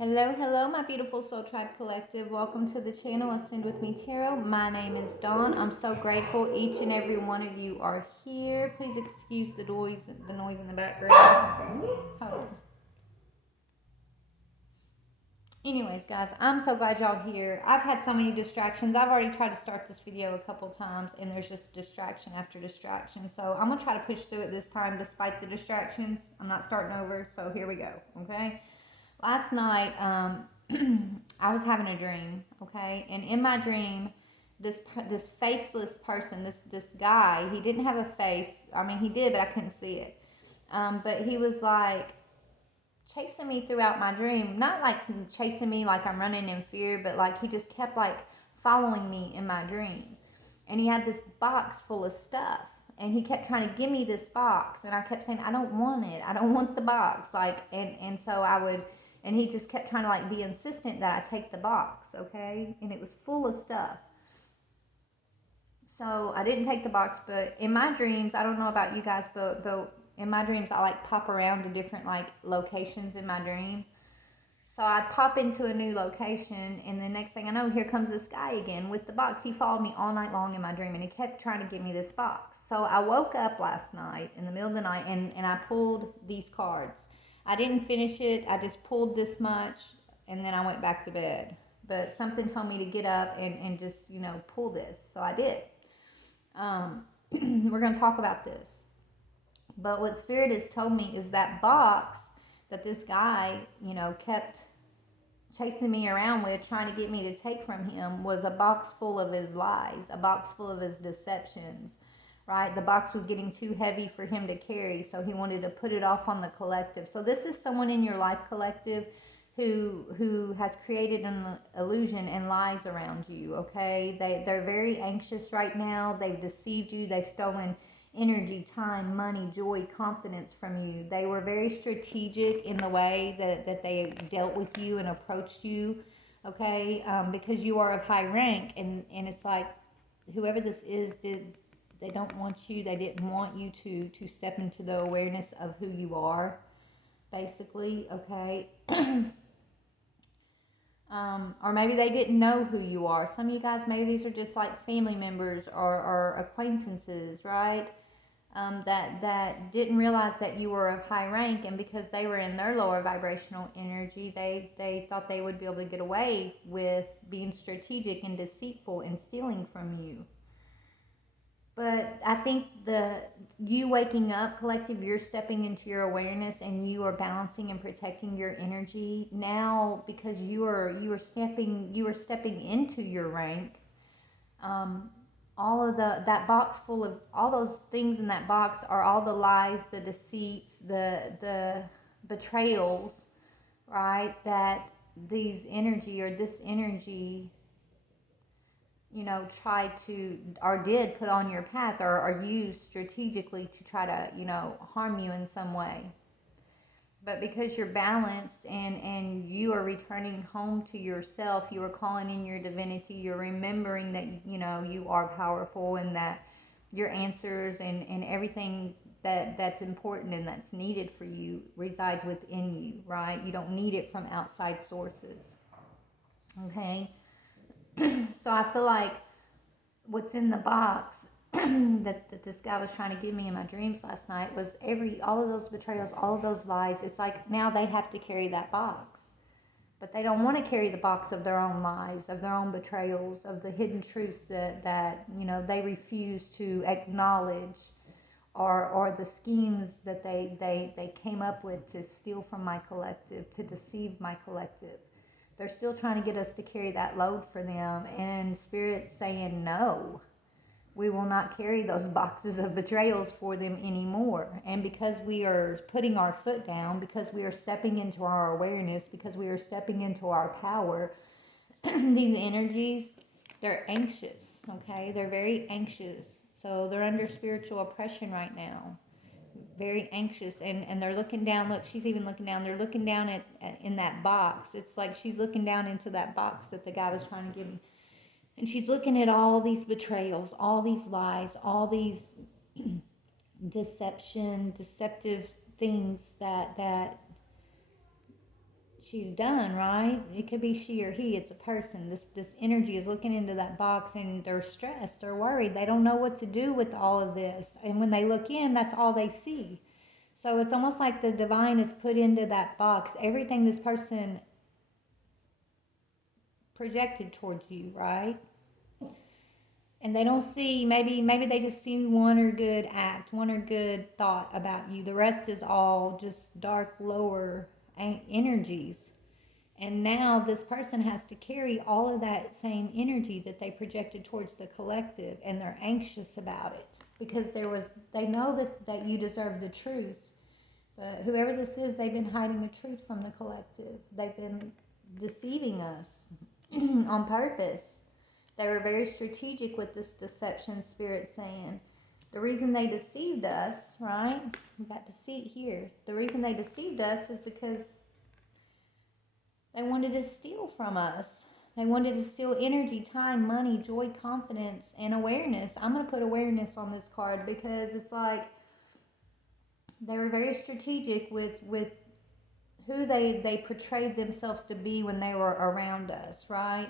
Hello, hello, my beautiful Soul Tribe Collective. Welcome to the channel Ascend with Me Tarot. My name is Dawn. I'm so grateful each and every one of you are here. Please excuse the noise in the background. Hold on. Anyways, guys, I'm so glad y'all here. I've had so many distractions. I've already tried to start this video a couple times, and there's just distraction after distraction. So I'm gonna try to push through it this time, despite the distractions. I'm not starting over. So here we go. Okay. Last night, I was having a dream, okay, and in my dream, this faceless person, this guy, he didn't have a face. I mean, he did, but I couldn't see it. But he was like chasing me throughout my dream, not like chasing me like I'm running in fear, but like he just kept like following me in my dream, and he had this box full of stuff. And he kept trying to give me this box, and I kept saying, I don't want it. I don't want the box. And so I would, and he just kept trying to like be insistent that I take the box, okay? And it was full of stuff. So I didn't take the box, but in my dreams, I don't know about you guys, but in my dreams, I like pop around to different like locations in my dream. So I'd pop into a new location, and the next thing I know, here comes this guy again with the box. He followed me all night long in my dream, and he kept trying to give me this box. So I woke up last night in the middle of the night, and I pulled these cards. I didn't finish it. I just pulled this much, and then I went back to bed. But something told me to get up and just, pull this. So I did. We're going to talk about this. But what Spirit has told me is that box that this guy, kept chasing me around with, trying to get me to take from him, was a box full of his lies, a box full of his deceptions, right? The box was getting too heavy for him to carry, so he wanted to put it off on the collective. So this is someone in your life, collective, who has created an illusion and lies around you, okay? They're very anxious right now. They've deceived you. They've stolen energy, time, money, joy, confidence from you. They were very strategic in the way that they dealt with you and approached you, okay? Because you are of high rank, and it's like whoever this is they don't want you, they didn't want you to step into the awareness of who you are, basically, okay? Or maybe they didn't know who you are. Some of you guys, maybe these are just like family members or acquaintances, right? That didn't realize that you were of high rank, and because they were in their lower vibrational energy, they thought they would be able to get away with being strategic and deceitful and stealing from you. But I think you waking up, collective, you're stepping into your awareness, and you are balancing and protecting your energy now, because you are stepping into your rank. All of that box full of all those things in that box are all the lies, the deceits, the betrayals, right? That this energy tried to or did put on your path, or used strategically to try to, harm you in some way. But because you're balanced and you are returning home to yourself, you are calling in your divinity, you're remembering that, you are powerful, and that your answers and everything that's important and that's needed for you resides within you, right? You don't need it from outside sources, okay? So I feel like what's in the box that this guy was trying to give me in my dreams last night was all of those betrayals, all of those lies. It's like now they have to carry that box, but they don't want to carry the box of their own lies, of their own betrayals, of the hidden truths that they refuse to acknowledge, or the schemes that they came up with to steal from my collective, to deceive my collective. They're still trying to get us to carry that load for them, and Spirit's saying, no, we will not carry those boxes of betrayals for them anymore. And because we are putting our foot down, because we are stepping into our awareness, because we are stepping into our power, these energies, they're anxious, okay? They're very anxious. So they're under spiritual oppression right now. Very anxious, and they're looking down. Look, she's even looking down. They're looking down in that box. It's like she's looking down into that box that the guy was trying to give me, and she's looking at all these betrayals, all these lies, all these deceptive things that she's done, right? It could be she or he. It's a person. This energy is looking into that box, and they're stressed. They're worried. They don't know what to do with all of this. And when they look in, that's all they see. So it's almost like the divine is put into that box. Everything this person projected towards you, right? And they don't see, maybe they just see one or good act, one or good thought about you. The rest is all just dark, lower energies. And now this person has to carry all of that same energy that they projected towards the collective, and they're anxious about it because they know that you deserve the truth. But whoever this is, they've been hiding the truth from the collective. They've been deceiving us on purpose. They were very strategic with this deception, Spirit saying. The reason they deceived us, right? We got deceit here. The reason they deceived us is because they wanted to steal from us. They wanted to steal energy, time, money, joy, confidence, and awareness. I'm going to put awareness on this card because it's like they were very strategic with who they portrayed themselves to be when they were around us, right?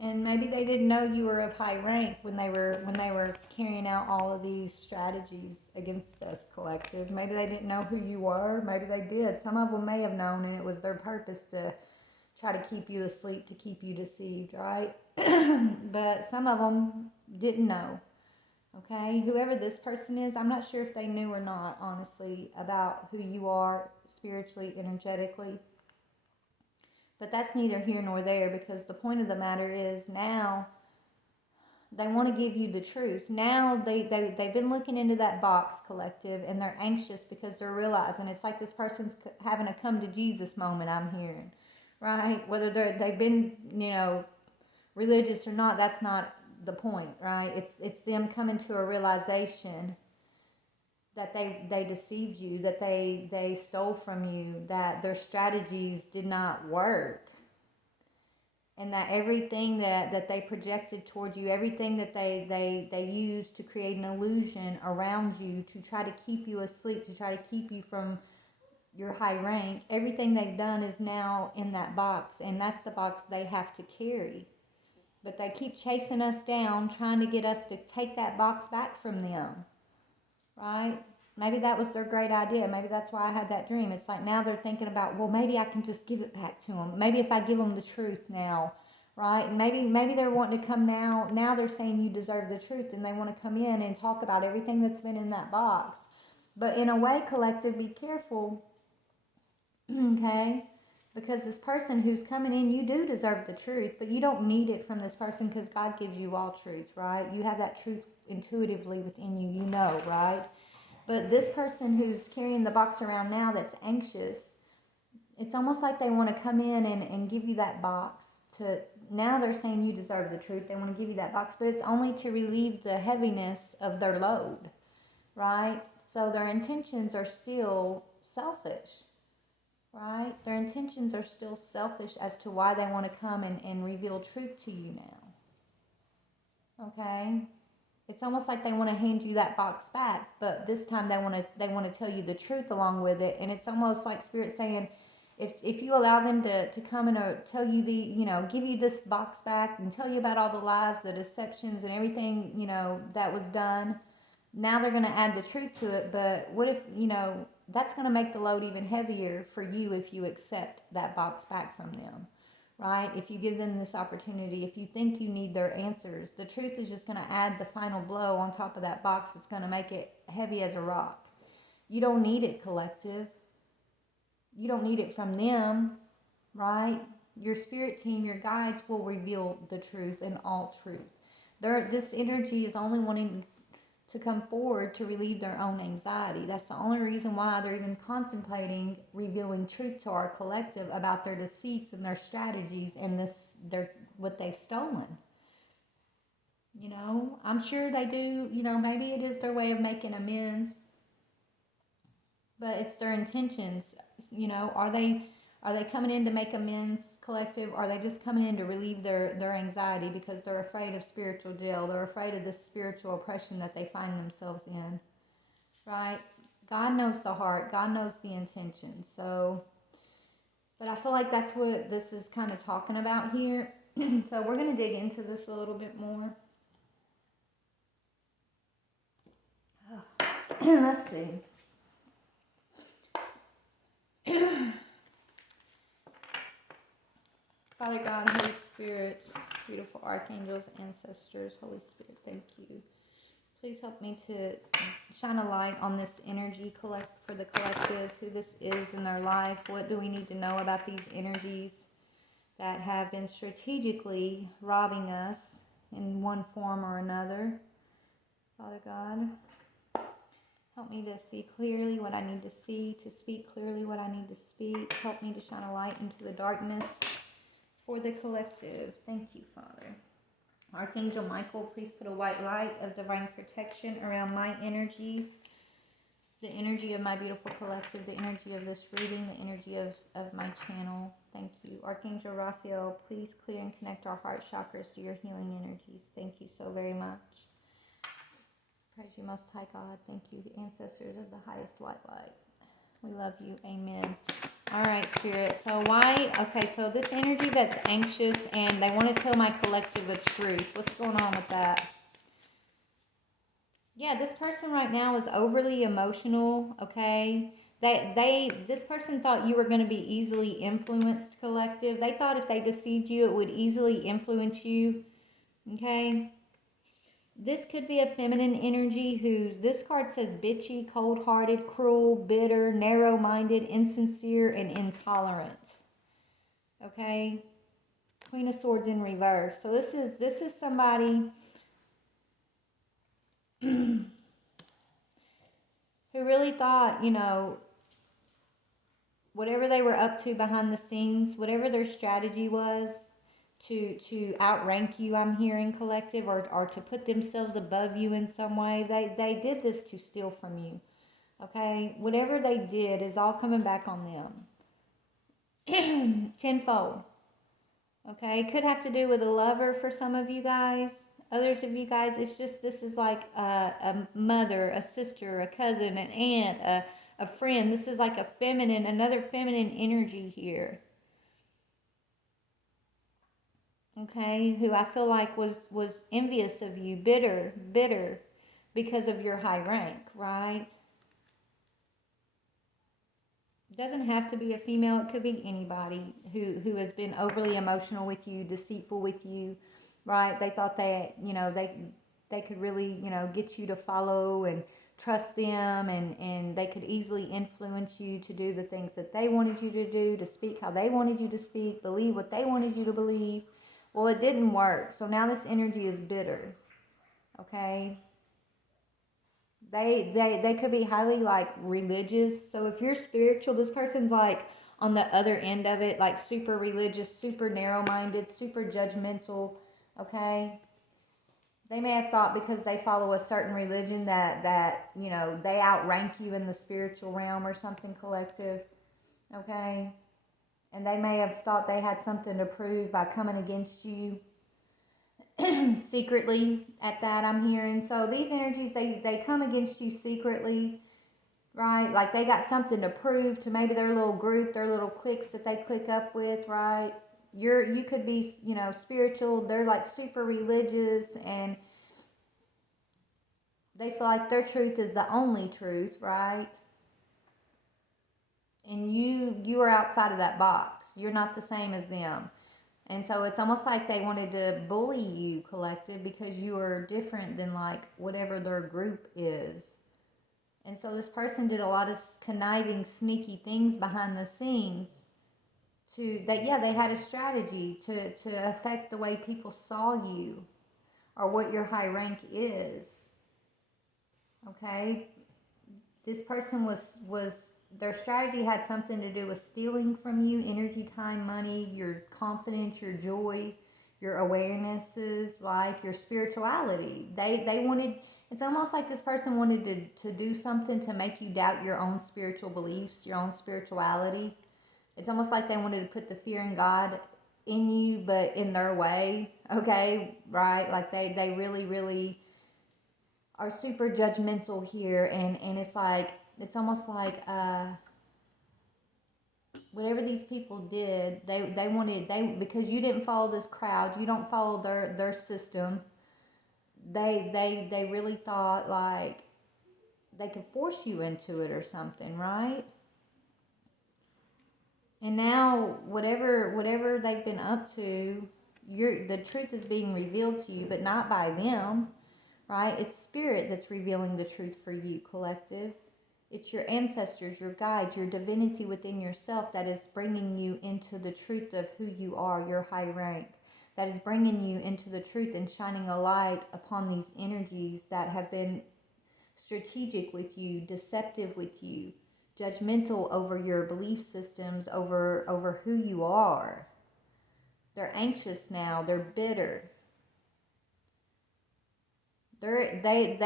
And maybe they didn't know you were of high rank when they were carrying out all of these strategies against us, collective. Maybe they didn't know who you were. Maybe they did. Some of them may have known, and it was their purpose to try to keep you asleep, to keep you deceived, right? But some of them didn't know. Okay, whoever this person is, I'm not sure if they knew or not, honestly, about who you are spiritually, energetically. But that's neither here nor there, because the point of the matter is now they want to give you the truth. Now they've been looking into that box, collective, and they're anxious because they're realizing it's like this person's having a come to Jesus moment, I'm hearing, right? Whether they've been, religious or not, that's not the point, right? It's them coming to a realization that they deceived you, that they stole from you, that their strategies did not work, and that everything that they projected toward you, everything that they used to create an illusion around you to try to keep you asleep, to try to keep you from your high rank, everything they've done is now in that box, and that's the box they have to carry. But they keep chasing us down, trying to get us to take that box back from them. Right? Maybe that was their great idea. Maybe that's why I had that dream. It's like now they're thinking about, well, maybe I can just give it back to them. Maybe if I give them the truth now, right? And maybe they're wanting to come now. Now they're saying you deserve the truth, and they want to come in and talk about everything that's been in that box. But in a way, collective, be careful, okay? Because this person who's coming in, you do deserve the truth, but you don't need it from this person because God gives you all truth, right? You have that truth intuitively within you, you know, right? But this person who's carrying the box around now that's anxious, it's almost like they want to come in and give you that box to, now they're saying you deserve the truth. They want to give you that box, but it's only to relieve the heaviness of their load, right? So their intentions are still selfish, right? Their intentions are still selfish as to why they want to come and reveal truth to you now, okay? It's almost like they want to hand you that box back, but this time they want to tell you the truth along with it. And it's almost like Spirit saying, if you allow them to come and tell you give you this box back and tell you about all the lies, the deceptions, and everything, that was done, now they're going to add the truth to it. But what if, that's going to make the load even heavier for you if you accept that box back from them. Right? If you give them this opportunity, if you think you need their answers, the truth is just going to add the final blow on top of that box. It's going to make it heavy as a rock. You don't need it, collective. You don't need it from them, right? Your spirit team, your guides will reveal the truth and all truth. This energy is only wanting to come forward to relieve their own anxiety. That's the only reason why they're even contemplating revealing truth to our collective about their deceits and their strategies and what they've stolen. I'm sure they do, maybe it is their way of making amends, but it's their intentions. Are they coming in to make amends, collective? Or are they just coming in to relieve their anxiety because they're afraid of spiritual jail? They're afraid of the spiritual oppression that they find themselves in, right? God knows the heart. God knows the intention. So, but I feel like that's what this is kind of talking about here. So we're going to dig into this a little bit more. Let's see. Father God, Holy Spirit, beautiful archangels, ancestors, Holy Spirit, thank you. Please help me to shine a light on this energy for the collective, who this is in their life. What do we need to know about these energies that have been strategically robbing us in one form or another? Father God, help me to see clearly what I need to see, to speak clearly what I need to speak. Help me to shine a light into the darkness for the collective. Thank you, Father. Archangel Michael, please put a white light of divine protection around my energy, the energy of my beautiful collective, the energy of this reading, the energy of my channel. Thank you. Archangel Raphael, please clear and connect our heart chakras to your healing energies. Thank you so very much. Praise you, Most High God. Thank you, the ancestors of the highest white light. We love you. Amen. All right, Spirit. So okay, so this energy that's anxious and they want to tell my collective the truth. What's going on with that? Yeah, this person right now is overly emotional, okay? This person thought you were going to be easily influenced, collective. They thought if they deceived you, it would easily influence you, okay? This could be a feminine energy this card says bitchy, cold-hearted, cruel, bitter, narrow-minded, insincere, and intolerant. Okay? Queen of Swords in reverse. So this is somebody who really thought, whatever they were up to behind the scenes, whatever their strategy was, to outrank you, I'm hearing, collective, or to put themselves above you in some way. They did this to steal from you. Okay? Whatever they did is all coming back on them. Tenfold. Okay? Could have to do with a lover for some of you guys. Others of you guys, it's just, this is like a mother, a sister, a cousin, an aunt, a friend. This is like another feminine energy here. Okay, who I feel like was envious of you, bitter because of your high rank, right? It doesn't have to be a female, it could be anybody who has been overly emotional with you, deceitful with you, right? They thought they could really, get you to follow and trust them, and they could easily influence you to do the things that they wanted you to do, to speak how they wanted you to speak, believe what they wanted you to believe. Well, it didn't work. So now this energy is bitter. Okay? They could be highly like religious. So if you're spiritual, this person's like on the other end of it, like super religious, super narrow-minded, super judgmental. Okay? They may have thought because they follow a certain religion that they outrank you in the spiritual realm or something, collective. Okay? And they may have thought they had something to prove by coming against you secretly at that, I'm hearing. So these energies, they come against you secretly, right? Like they got something to prove to maybe their little group, their little cliques that they click up with, right? You could be, spiritual. They're like super religious, and they feel like their truth is the only truth, right? And you are outside of that box. You're not the same as them. And so it's almost like they wanted to bully you, collective, because you are different than like whatever their group is. And so this person did a lot of conniving, sneaky things behind the scenes they had a strategy to affect the way people saw you or what your high rank is. Okay? This person was their strategy had something to do with stealing from you energy, time, money, your confidence, your joy, your awarenesses, like your spirituality. They wanted, it's almost like this person wanted to do something to make you doubt your own spiritual beliefs, your own spirituality. It's almost like they wanted to put the fear in God in you, but in their way, okay, right? Like they really, really are super judgmental here, and it's like it's almost like whatever these people did, they wanted, because you didn't follow this crowd, you don't follow their system. They really thought like they could force you into it or something, right? And now whatever they've been up to, the truth is being revealed to you, but not by them, right? It's spirit that's revealing the truth for you, collective. It's your ancestors, your guides, your divinity within yourself that is bringing you into the truth of who you are, your high rank. That is bringing you into the truth and shining a light upon these energies that have been strategic with you, deceptive with you, judgmental over your belief systems, over who you are. They're anxious now, they're bitter. They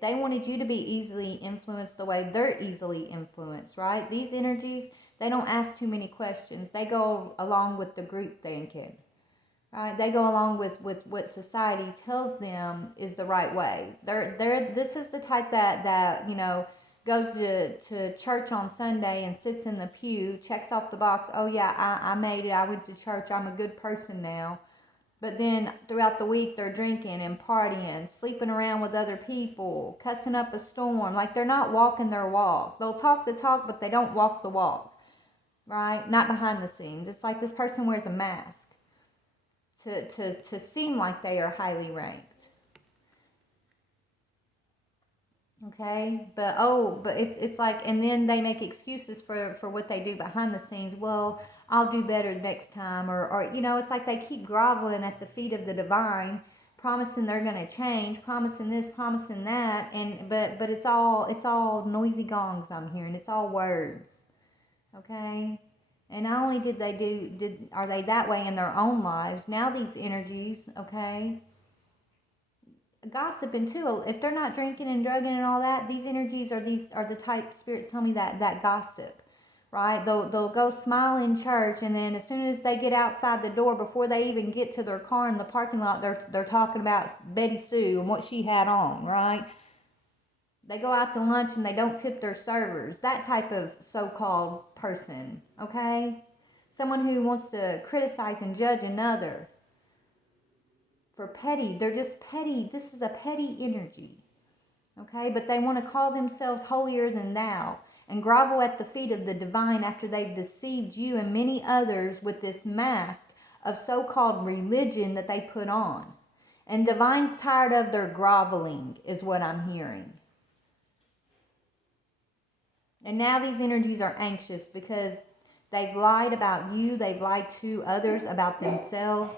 wanted you to be easily influenced the way they're easily influenced, right? These energies, they don't ask too many questions. They go along with the group thinking, right? They go along with what society tells them is the right way. This is the type that goes to church on Sunday and sits in the pew, checks off the box. Oh yeah, I made it. I went to church. I'm a good person now. But then throughout the week, they're drinking and partying, sleeping around with other people, cussing up a storm. Like they're not walking their walk. They'll talk the talk, but they don't walk the walk, right? Not behind the scenes. It's like this person wears a mask to seem like they are highly ranked. Okay, but it's like, and then they make excuses for what they do behind the scenes. Well, I'll do better next time, or it's like they keep groveling at the feet of the divine, promising they're going to change, promising this, promising that, and but it's all noisy gongs I'm hearing. It's all words, okay. And not only are they that way in their own lives, now these energies, okay, gossiping too. If they're not drinking and drugging and all that, these energies are the type, spirits tell me, that gossip, right? They'll go smile in church, and then as soon as they get outside the door, before they even get to their car in the parking lot, they're talking about Betty Sue and what she had on, right? They go out to lunch and they don't tip their servers. That type of so-called person, okay? Someone who wants to criticize and judge another for petty. They're just petty. This is a petty energy, okay? But they want to call themselves holier than thou and grovel at the feet of the divine after they've deceived you and many others with this mask of so-called religion that they put on. And divine's tired of their groveling, is what I'm hearing. And now these energies are anxious because they've lied about you. They've lied to others about themselves.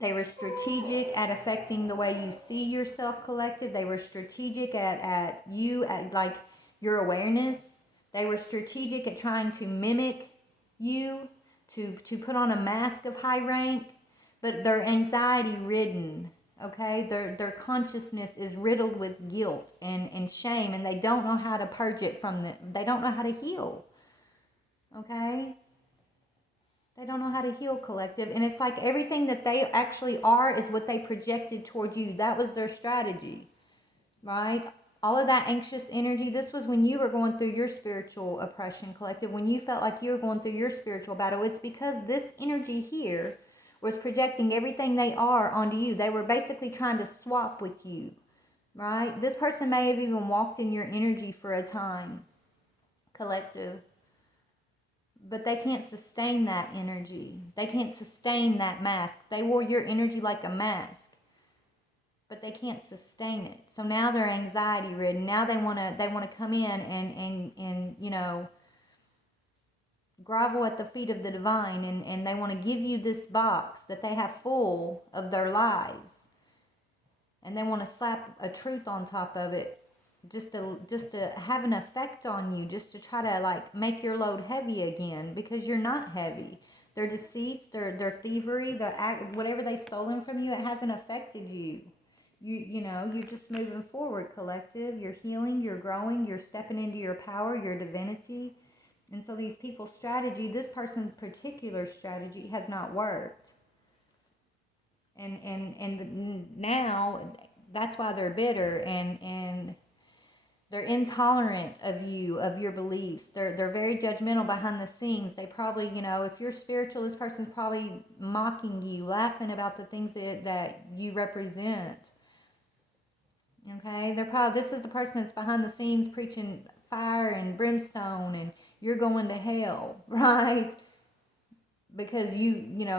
They were strategic at affecting the way you see yourself, collective. They were strategic at like your awareness. They were strategic at trying to mimic you, to put on a mask of high rank. But they're anxiety ridden, okay? Their consciousness is riddled with guilt and shame, and they don't know how to purge it from they don't know how to heal, okay? They don't know how to heal, collective. And it's like everything that they actually are is what they projected towards you. That was their strategy, right? All of that anxious energy, this was when you were going through your spiritual oppression, collective. When you felt like you were going through your spiritual battle, it's because this energy here was projecting everything they are onto you. They were basically trying to swap with you, right? This person may have even walked in your energy for a time, collective. But they can't sustain that energy. They can't sustain that mask. They wore your energy like a mask, but they can't sustain it. So now they're anxiety ridden. Now they wanna come in and grovel at the feet of the divine, and they want to give you this box that they have full of their lies, and they want to slap a truth on top of it, just to have an effect on you, just to try to like make your load heavy again, because you're not heavy. Their deceits, their thievery, whatever they've stolen from you, it hasn't affected you. You're just moving forward, collective. You're healing, you're growing, you're stepping into your power, your divinity. And so these people's strategy, this person's particular strategy, has not worked. And now that's why they're bitter, and They're intolerant of you, of your beliefs. They're very judgmental behind the scenes. They probably, if you're spiritual, this person's probably mocking you, laughing about the things that you represent. Okay? This is the person that's behind the scenes preaching fire and brimstone and you're going to hell, right? Because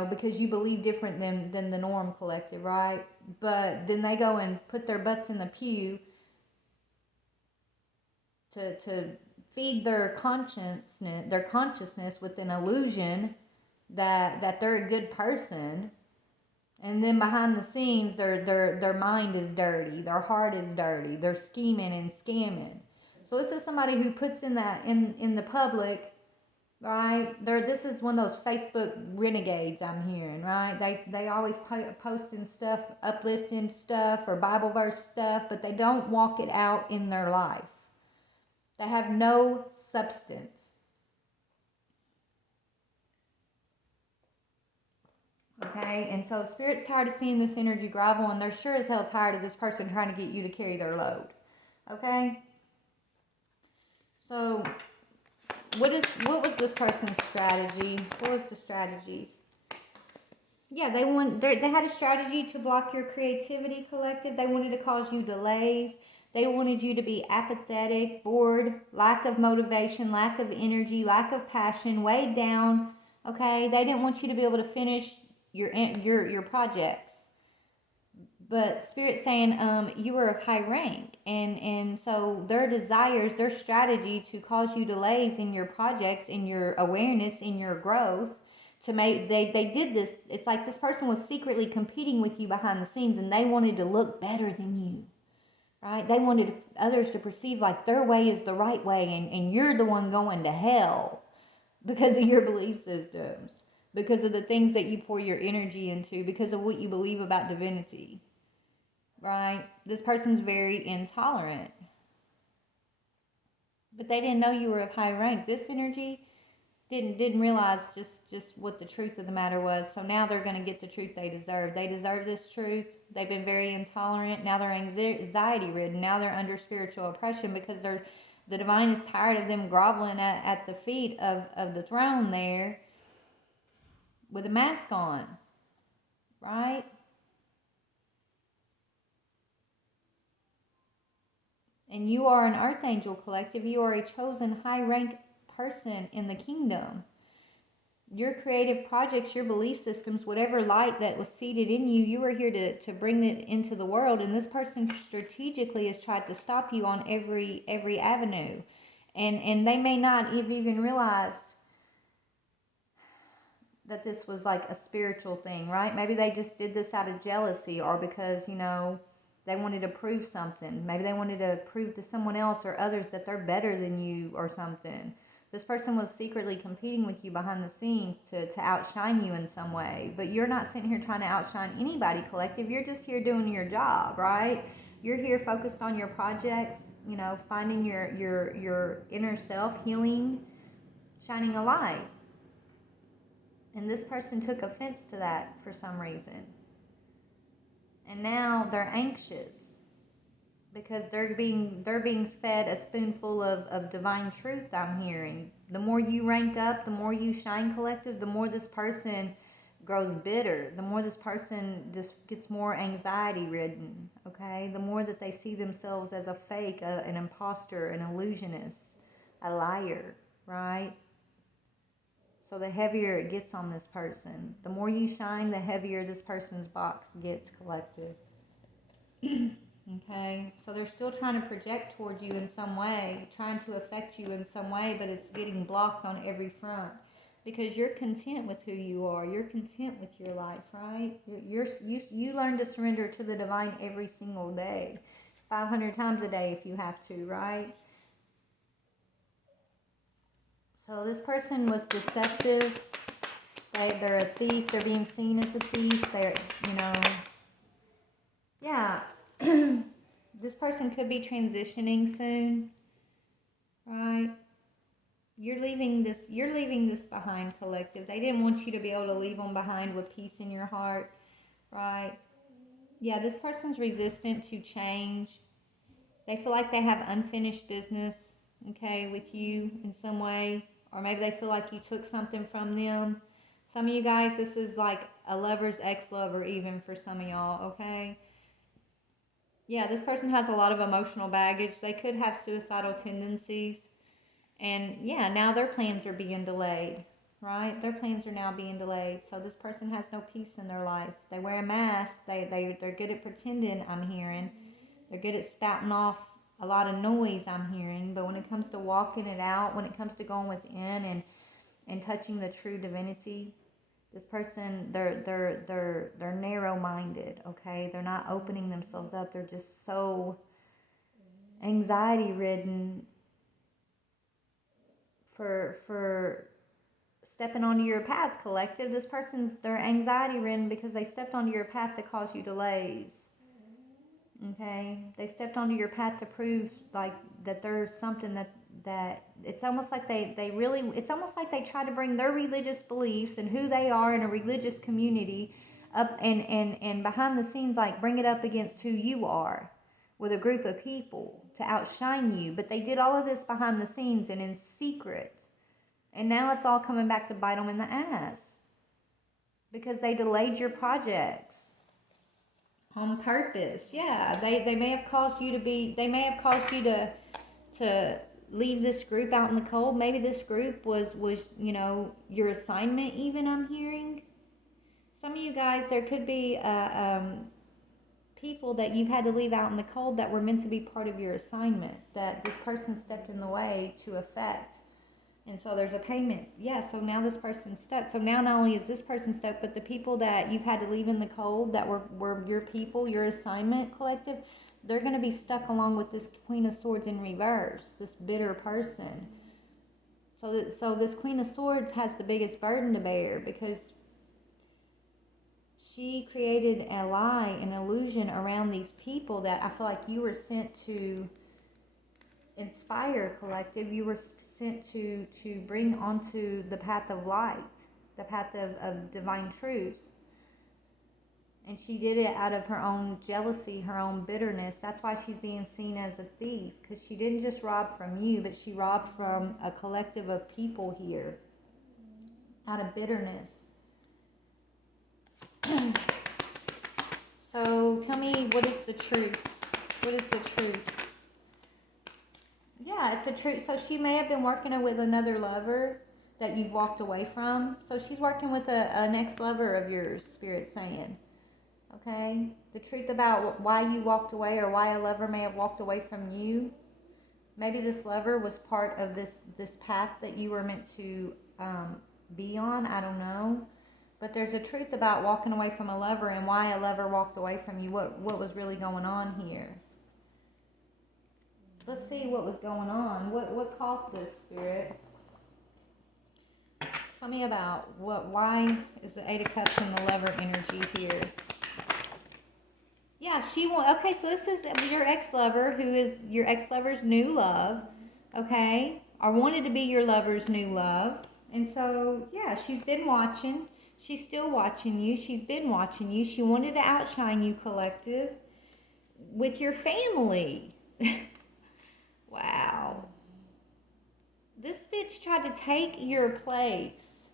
because you believe different than the norm collective, right? But then they go and put their butts in the pew to feed their consciousness with an illusion that they're a good person, and then behind the scenes their mind is dirty, their heart is dirty, they're scheming and scamming. So this is somebody who puts in the public, right? This is one of those Facebook renegades I'm hearing, right? They always posting stuff, uplifting stuff or Bible verse stuff, but they don't walk it out in their life. They have no substance. Okay, and so Spirit's tired of seeing this energy grovel, and they're sure as hell tired of this person trying to get you to carry their load. Okay? So, what was this person's strategy? What was the strategy? Yeah, they had a strategy to block your creativity, collective. They wanted to cause you delays. They wanted you to be apathetic, bored, lack of motivation, lack of energy, lack of passion, weighed down. Okay, they didn't want you to be able to finish your projects. But Spirit's saying you are of high rank, and so their desires, their strategy to cause you delays in your projects, in your awareness, in your growth, to make they did this. It's like this person was secretly competing with you behind the scenes, and they wanted to look better than you. Right? They wanted others to perceive like their way is the right way, and you're the one going to hell because of your belief systems, because of the things that you pour your energy into, because of what you believe about divinity. Right? This person's very intolerant. But they didn't know you were of high rank. This energy didn't realize just what the truth of the matter was. So now they're going to get the truth they deserve. They deserve this truth. They've been very intolerant. Now they're anxiety ridden. Now they're under spiritual oppression because the divine is tired of them groveling at the feet of the throne there with a mask on. Right? And you are an archangel, collective. You are a chosen high rank person in the kingdom. Your creative projects, your belief systems, whatever light that was seated in you, you are here to bring it into the world. And this person strategically has tried to stop you on every avenue. And they may not have even realized that this was like a spiritual thing, right? Maybe they just did this out of jealousy, or because, they wanted to prove something. Maybe they wanted to prove to someone else or others that they're better than you or something. This person was secretly competing with you behind the scenes to outshine you in some way. But you're not sitting here trying to outshine anybody, collective. You're just here doing your job, right? You're here focused on your projects, finding your inner self, healing, shining a light. And this person took offense to that for some reason. And now they're anxious because they're being fed a spoonful of divine truth, I'm hearing. The more you rank up, the more you shine, collective, the more this person grows bitter. The more this person just gets more anxiety ridden, okay? The more that they see themselves as a fake, an imposter, an illusionist, a liar, right? So the heavier it gets on this person. The more you shine, the heavier this person's box gets, collective. Okay? So they're still trying to project towards you in some way, trying to affect you in some way, but it's getting blocked on every front. Because you're content with who you are. You're content with your life, right? You learn to surrender to the divine every single day. 500 times a day if you have to, right? So this person was deceptive. They're a thief. They're being seen as a thief. They're, yeah. This person could be transitioning soon, right? You're leaving this behind, collective. They didn't want you to be able to leave them behind with peace in your heart, right? Yeah, this person's resistant to change. They feel like they have unfinished business, okay, with you in some way. Or maybe they feel like you took something from them. Some of you guys, this is like a lover's ex-lover even for some of y'all, okay? Yeah, this person has a lot of emotional baggage. They could have suicidal tendencies. And yeah, now their plans are being delayed, right? Their plans are now being delayed. So this person has no peace in their life. They wear a mask. They're good at pretending, I'm hearing. They're good at spouting off a lot of noise, I'm hearing. But when it comes to walking it out, when it comes to going within and touching the true divinity, this person, they're narrow-minded, okay? They're not opening themselves up. They're just so anxiety-ridden for stepping onto your path, collective. This person's, they're anxiety-ridden because they stepped onto your path to cause you delays. Okay? They stepped onto your path to prove like that there's something that it's almost like it's almost like they try to bring their religious beliefs and who they are in a religious community up and behind the scenes, like bring it up against who you are with a group of people to outshine you. But they did all of this behind the scenes and in secret. And now it's all coming back to bite them in the ass because they delayed your projects on purpose. Yeah, they may have caused you to leave this group out in the cold. Maybe this group was your assignment even, I'm hearing. Some of you guys, there could be people that you've had to leave out in the cold that were meant to be part of your assignment, that this person stepped in the way to affect. And so there's a payment. Yeah, so now this person's stuck. So now not only is this person stuck, but the people that you've had to leave in the cold that were your people, your assignment collective, they're going to be stuck along with this Queen of Swords in reverse, this bitter person. So this Queen of Swords has the biggest burden to bear because she created a lie, an illusion around these people that I feel like you were sent to inspire, collective. You were sent to bring onto the path of light, the path of divine truth. And she did it out of her own jealousy, her own bitterness. That's why she's being seen as a thief, because she didn't just rob from you, but she robbed from a collective of people here out of bitterness. So tell me, what is the truth? What is the truth? Yeah, it's a truth. So she may have been working with another lover that you've walked away from. So she's working with an ex-lover of yours, Spirit's saying. Okay? The truth about why you walked away or why a lover may have walked away from you. Maybe this lover was part of this path that you were meant to be on. I don't know. But there's a truth about walking away from a lover and why a lover walked away from you. What was really going on here? Let's see what was going on. What caused this, Spirit? Tell me about why is the Eight of Cups and the lover energy here? Yeah, okay, so this is your ex-lover who is your ex-lover's new love, okay? Or wanted to be your lover's new love. And so, yeah, she's been watching. She's still watching you. She's been watching you. She wanted to outshine you, collective, with your family. Wow. This bitch tried to take your place,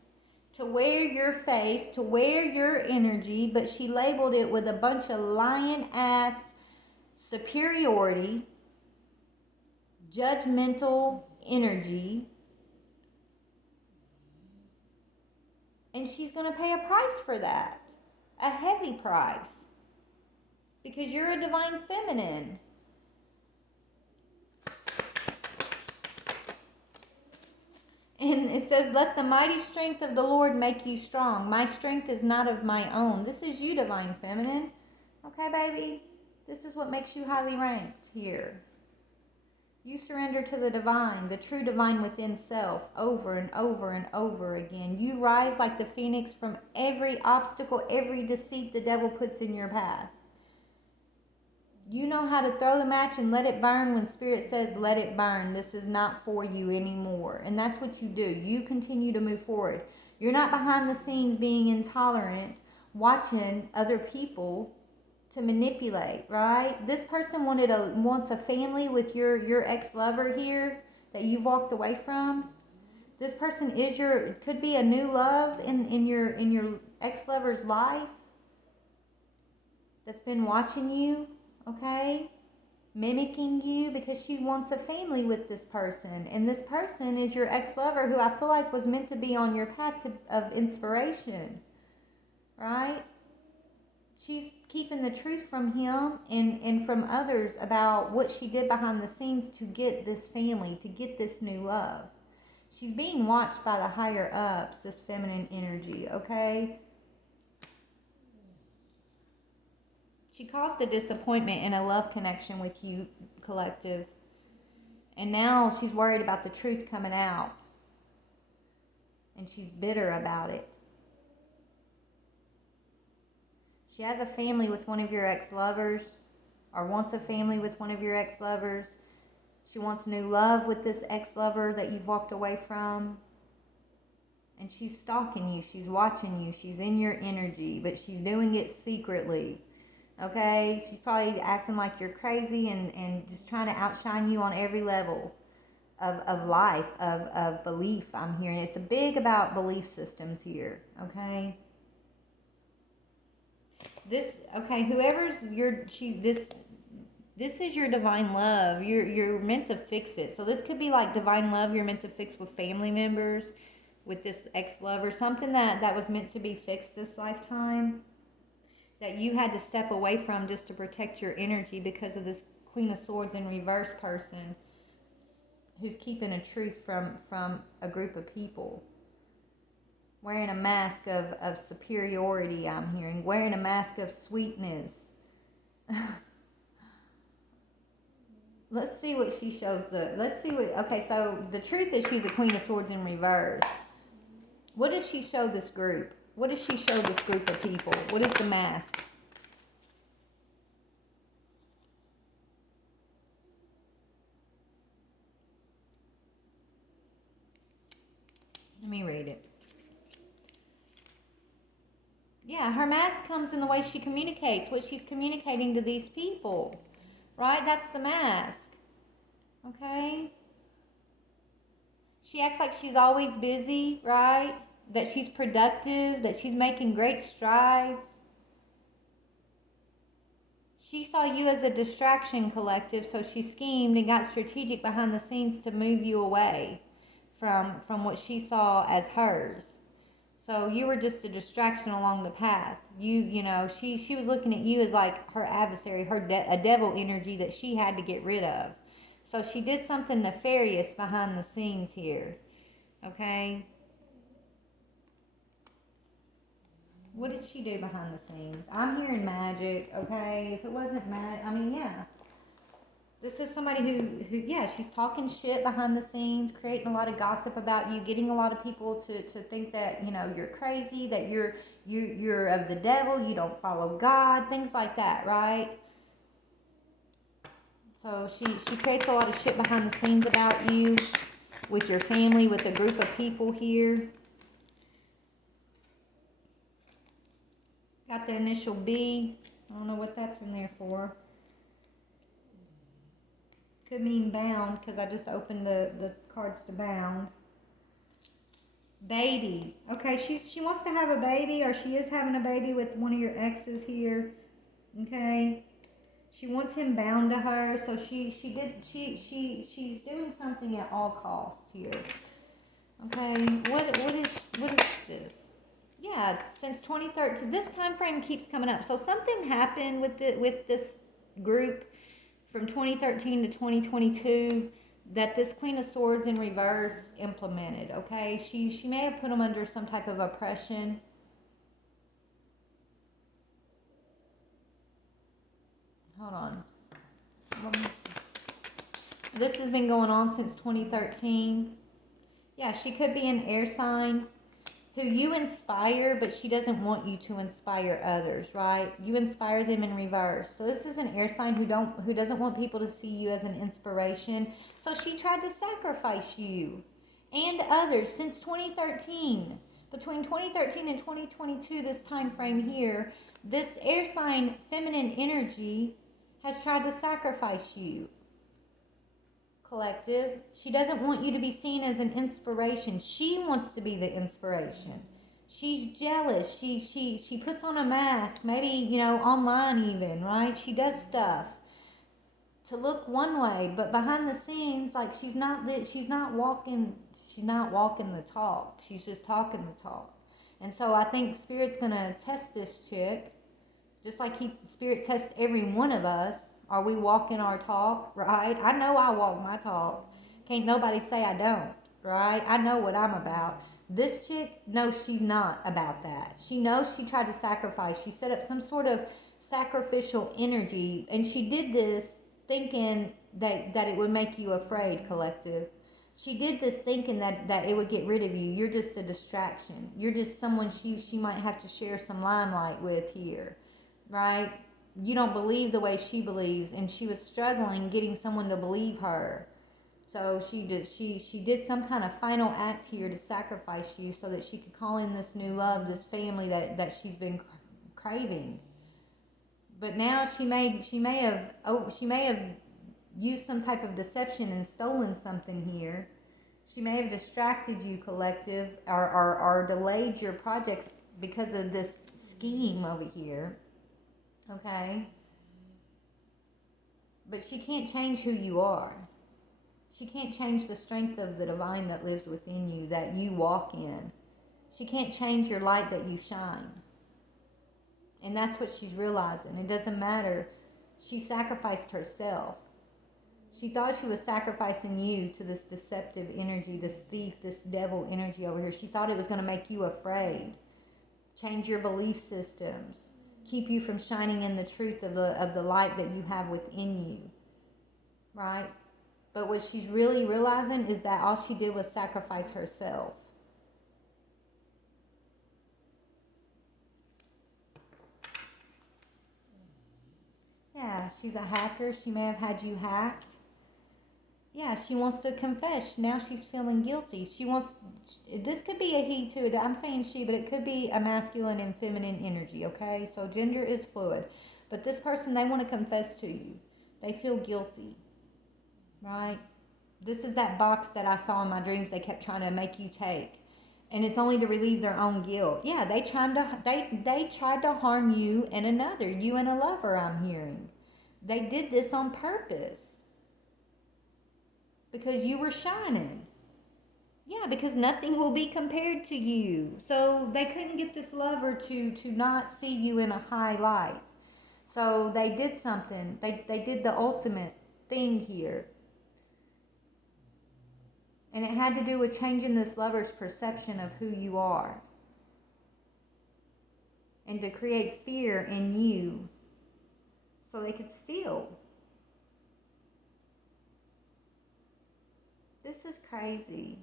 to wear your face, to wear your energy, but she labeled it with a bunch of lion-ass superiority, judgmental energy, and she's going to pay a price for that, a heavy price, because you're a divine feminine. And it says, let the mighty strength of the Lord make you strong. My strength is not of my own. This is you, divine feminine. Okay, baby? This is what makes you highly ranked here. You surrender to the divine, the true divine within self, over and over and over again. You rise like the phoenix from every obstacle, every deceit the devil puts in your path. You know how to throw the match and let it burn when Spirit says, let it burn. This is not for you anymore. And that's what you do. You continue to move forward. You're not behind the scenes being intolerant, watching other people manipulate, right? This person wants a family with your ex-lover here that you walked away from. This person could be a new love in your ex-lover's life that's been watching you, okay? Mimicking you because she wants a family with this person. And this person is your ex-lover who I feel like was meant to be on your path of inspiration, right? She's keeping the truth from him and from others about what she did behind the scenes to get this family, to get this new love. She's being watched by the higher ups, this feminine energy, okay? She caused a disappointment in a love connection with you, collective. And now she's worried about the truth coming out. And she's bitter about it. She has a family with one of your ex-lovers, or wants a family with one of your ex-lovers. She wants new love with this ex-lover that you've walked away from. And she's stalking you. She's watching you. She's in your energy, but she's doing it secretly. Okay? She's probably acting like you're crazy and just trying to outshine you on every level of life, of belief, I'm hearing. It's big about belief systems here. Okay? Whoever's this is your divine love. You're meant to fix it. So this could be like divine love you're meant to fix with family members, with this ex-lover, something that was meant to be fixed this lifetime, that you had to step away from just to protect your energy because of this Queen of Swords in reverse person who's keeping a truth from a group of people. Wearing a mask of superiority, I'm hearing. Wearing a mask of sweetness. Let's see what she shows okay, so the truth is she's a Queen of Swords in reverse. What does she show this group? What does she show this group of people? What is the mask? Let me read it. Yeah, her mask comes in the way she communicates, what she's communicating to these people. Right? That's the mask. Okay? She acts like she's always busy, right? That she's productive, that she's making great strides. She saw you as a distraction, collective, so she schemed and got strategic behind the scenes to move you away from what she saw as hers. So you were just a distraction along the path. You know, she was looking at you as like her adversary, a devil energy that she had to get rid of. So she did something nefarious behind the scenes here. Okay? What did she do behind the scenes? I'm hearing magic, okay? If it wasn't yeah. This is somebody who, yeah, she's talking shit behind the scenes, creating a lot of gossip about you, getting a lot of people to think that, you know, you're crazy, that you're of the devil, you don't follow God, things like that, right? So she creates a lot of shit behind the scenes about you, with your family, with a group of people here. Got the initial B. I don't know what that's in there for. Could mean bound, because I just opened the cards to bound. Baby. Okay, she wants to have a baby, or she is having a baby with one of your exes here. Okay. She wants him bound to her, so she's doing something at all costs here. Okay. What is this? Yeah, since 2013, this time frame keeps coming up. So something happened with this group from 2013 to 2022 that this Queen of Swords in reverse implemented, okay? She may have put them under some type of oppression. Hold on. This has been going on since 2013. Yeah, she could be an air sign who you inspire, but she doesn't want you to inspire others, right? You inspire them in reverse. So this is an air sign who doesn't want people to see you as an inspiration. So she tried to sacrifice you and others since 2013. Between 2013 and 2022, this time frame here, this air sign feminine energy has tried to sacrifice you, collective. She doesn't want you to be seen as an inspiration. She wants to be the inspiration. She's jealous. She puts on a mask, maybe, online even, right? She does stuff to look one way, but behind the scenes, like she's not walking the talk. She's just talking the talk. And so I think Spirit's gonna test this chick, just like Spirit tests every one of us. Are we walking our talk, right? I know I walk my talk. Can't nobody say I don't, right? I know what I'm about. This chick knows she's not about that. She knows she tried to sacrifice. She set up some sort of sacrificial energy, and she did this thinking that it would make you afraid, collective. She did this thinking that it would get rid of you. You're just a distraction. You're just someone she might have to share some limelight with here, right? You don't believe the way she believes, and she was struggling getting someone to believe her. So she did some kind of final act here to sacrifice you so that she could call in this new love, this family that she's been craving. But now she may have used some type of deception and stolen something here. She may have distracted you, collective, or delayed your projects because of this scheme over here. Okay? But she can't change who you are. She can't change the strength of the divine that lives within you, that you walk in. She can't change your light that you shine. And that's what she's realizing. It doesn't matter. She sacrificed herself. She thought she was sacrificing you to this deceptive energy, this thief, this devil energy over here. She thought it was going to make you afraid, change your belief systems, keep you from shining in the truth of the light that you have within you, right? But what she's really realizing is that all she did was sacrifice herself. Yeah, she's a hacker. She may have had you hacked. Yeah, she wants to confess. Now she's feeling guilty. This could be a he too. I'm saying she, but it could be a masculine and feminine energy, okay? So gender is fluid. But this person, they want to confess to you. They feel guilty, right? This is that box that I saw in my dreams they kept trying to make you take. And it's only to relieve their own guilt. Yeah, they tried to harm you and another, you and a lover, I'm hearing. They did this on purpose. Because you were shining. Yeah, because nothing will be compared to you. So they couldn't get this lover to not see you in a high light. So they did something. They did the ultimate thing here. And it had to do with changing this lover's perception of who you are. And to create fear in you so they could steal. This is crazy.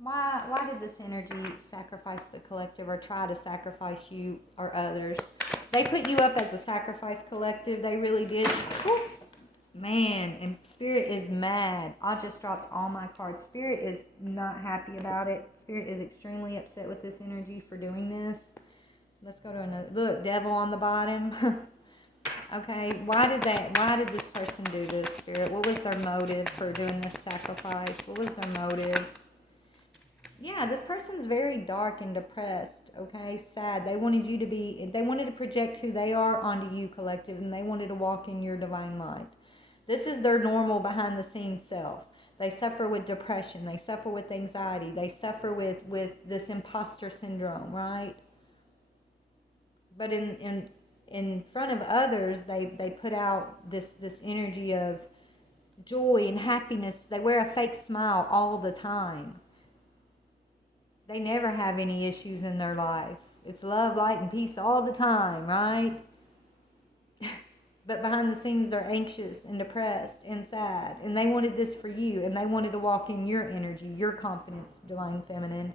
Why did this energy sacrifice the collective or try to sacrifice you or others? They put you up as a sacrifice collective. They really did. Woo! Man, and Spirit is mad. I just dropped all my cards. Spirit is not happy about it. Spirit is extremely upset with this energy for doing this. Let's go to another. Look, devil on the bottom. Okay, why did this person do this, Spirit? What was their motive for doing this sacrifice? What was their motive? Yeah, this person's very dark and depressed, okay, sad. They wanted to project who they are onto you, collective, and they wanted to walk in your divine light. This is their normal behind the scenes self. They suffer with depression. They suffer with anxiety. They suffer with this imposter syndrome, right? But in front of others, they put out this energy of joy and happiness. They wear a fake smile all the time. They never have any issues in their life. It's love, light, and peace all the time, right? But behind the scenes, they're anxious and depressed and sad. And they wanted this for you. And they wanted to walk in your energy, your confidence, divine feminine.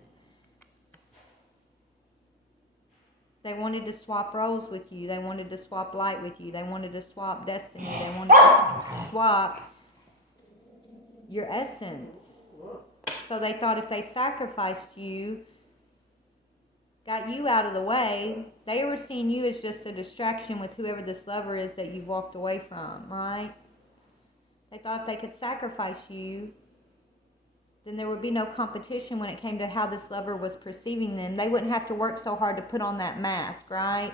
They wanted to swap roles with you. They wanted to swap light with you. They wanted to swap destiny. They wanted to swap your essence. So they thought if they sacrificed you, got you out of the way, they were seeing you as just a distraction with whoever this lover is that you've walked away from, right? They thought if they could sacrifice you, then there would be no competition when it came to how this lover was perceiving them. They wouldn't have to work so hard to put on that mask, right?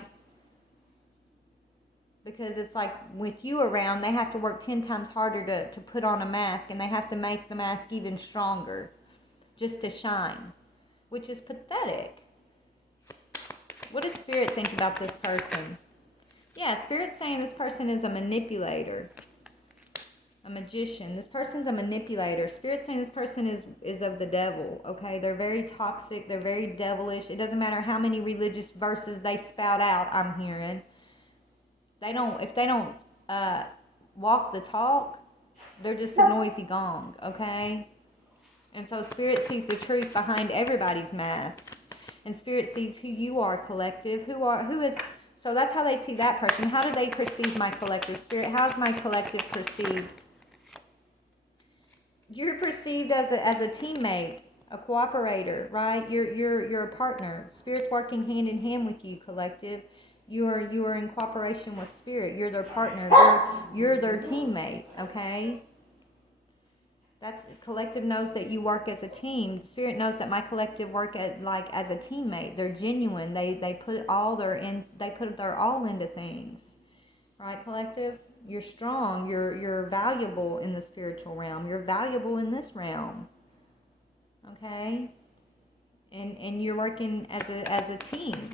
Because it's like with you around, they have to work 10 times harder to put on a mask, and they have to make the mask even stronger just to shine, which is pathetic. What does Spirit think about this person? Yeah, Spirit's saying this person is a manipulator, a magician. This person's a manipulator. Spirit's saying this person is of the devil, okay? They're very toxic. They're very devilish. It doesn't matter how many religious verses they spout out, I'm hearing. If they don't walk the talk, they're just a noisy gong, okay? And so Spirit sees the truth behind everybody's masks. And Spirit sees who you are, collective. So that's how they see that person. How do they perceive my collective? Spirit, how's my collective perceived? You're perceived as a teammate, a cooperator, right? You're a partner. Spirit's working hand in hand with you, collective. You are in cooperation with Spirit. You're their partner. You're their teammate, okay? That's collective knows that you work as a team. Spirit knows that my collective work as a teammate. They're genuine. They put their all into things. Right, collective? You're strong. You're valuable in the spiritual realm. You're valuable in this realm. Okay? And you're working as a team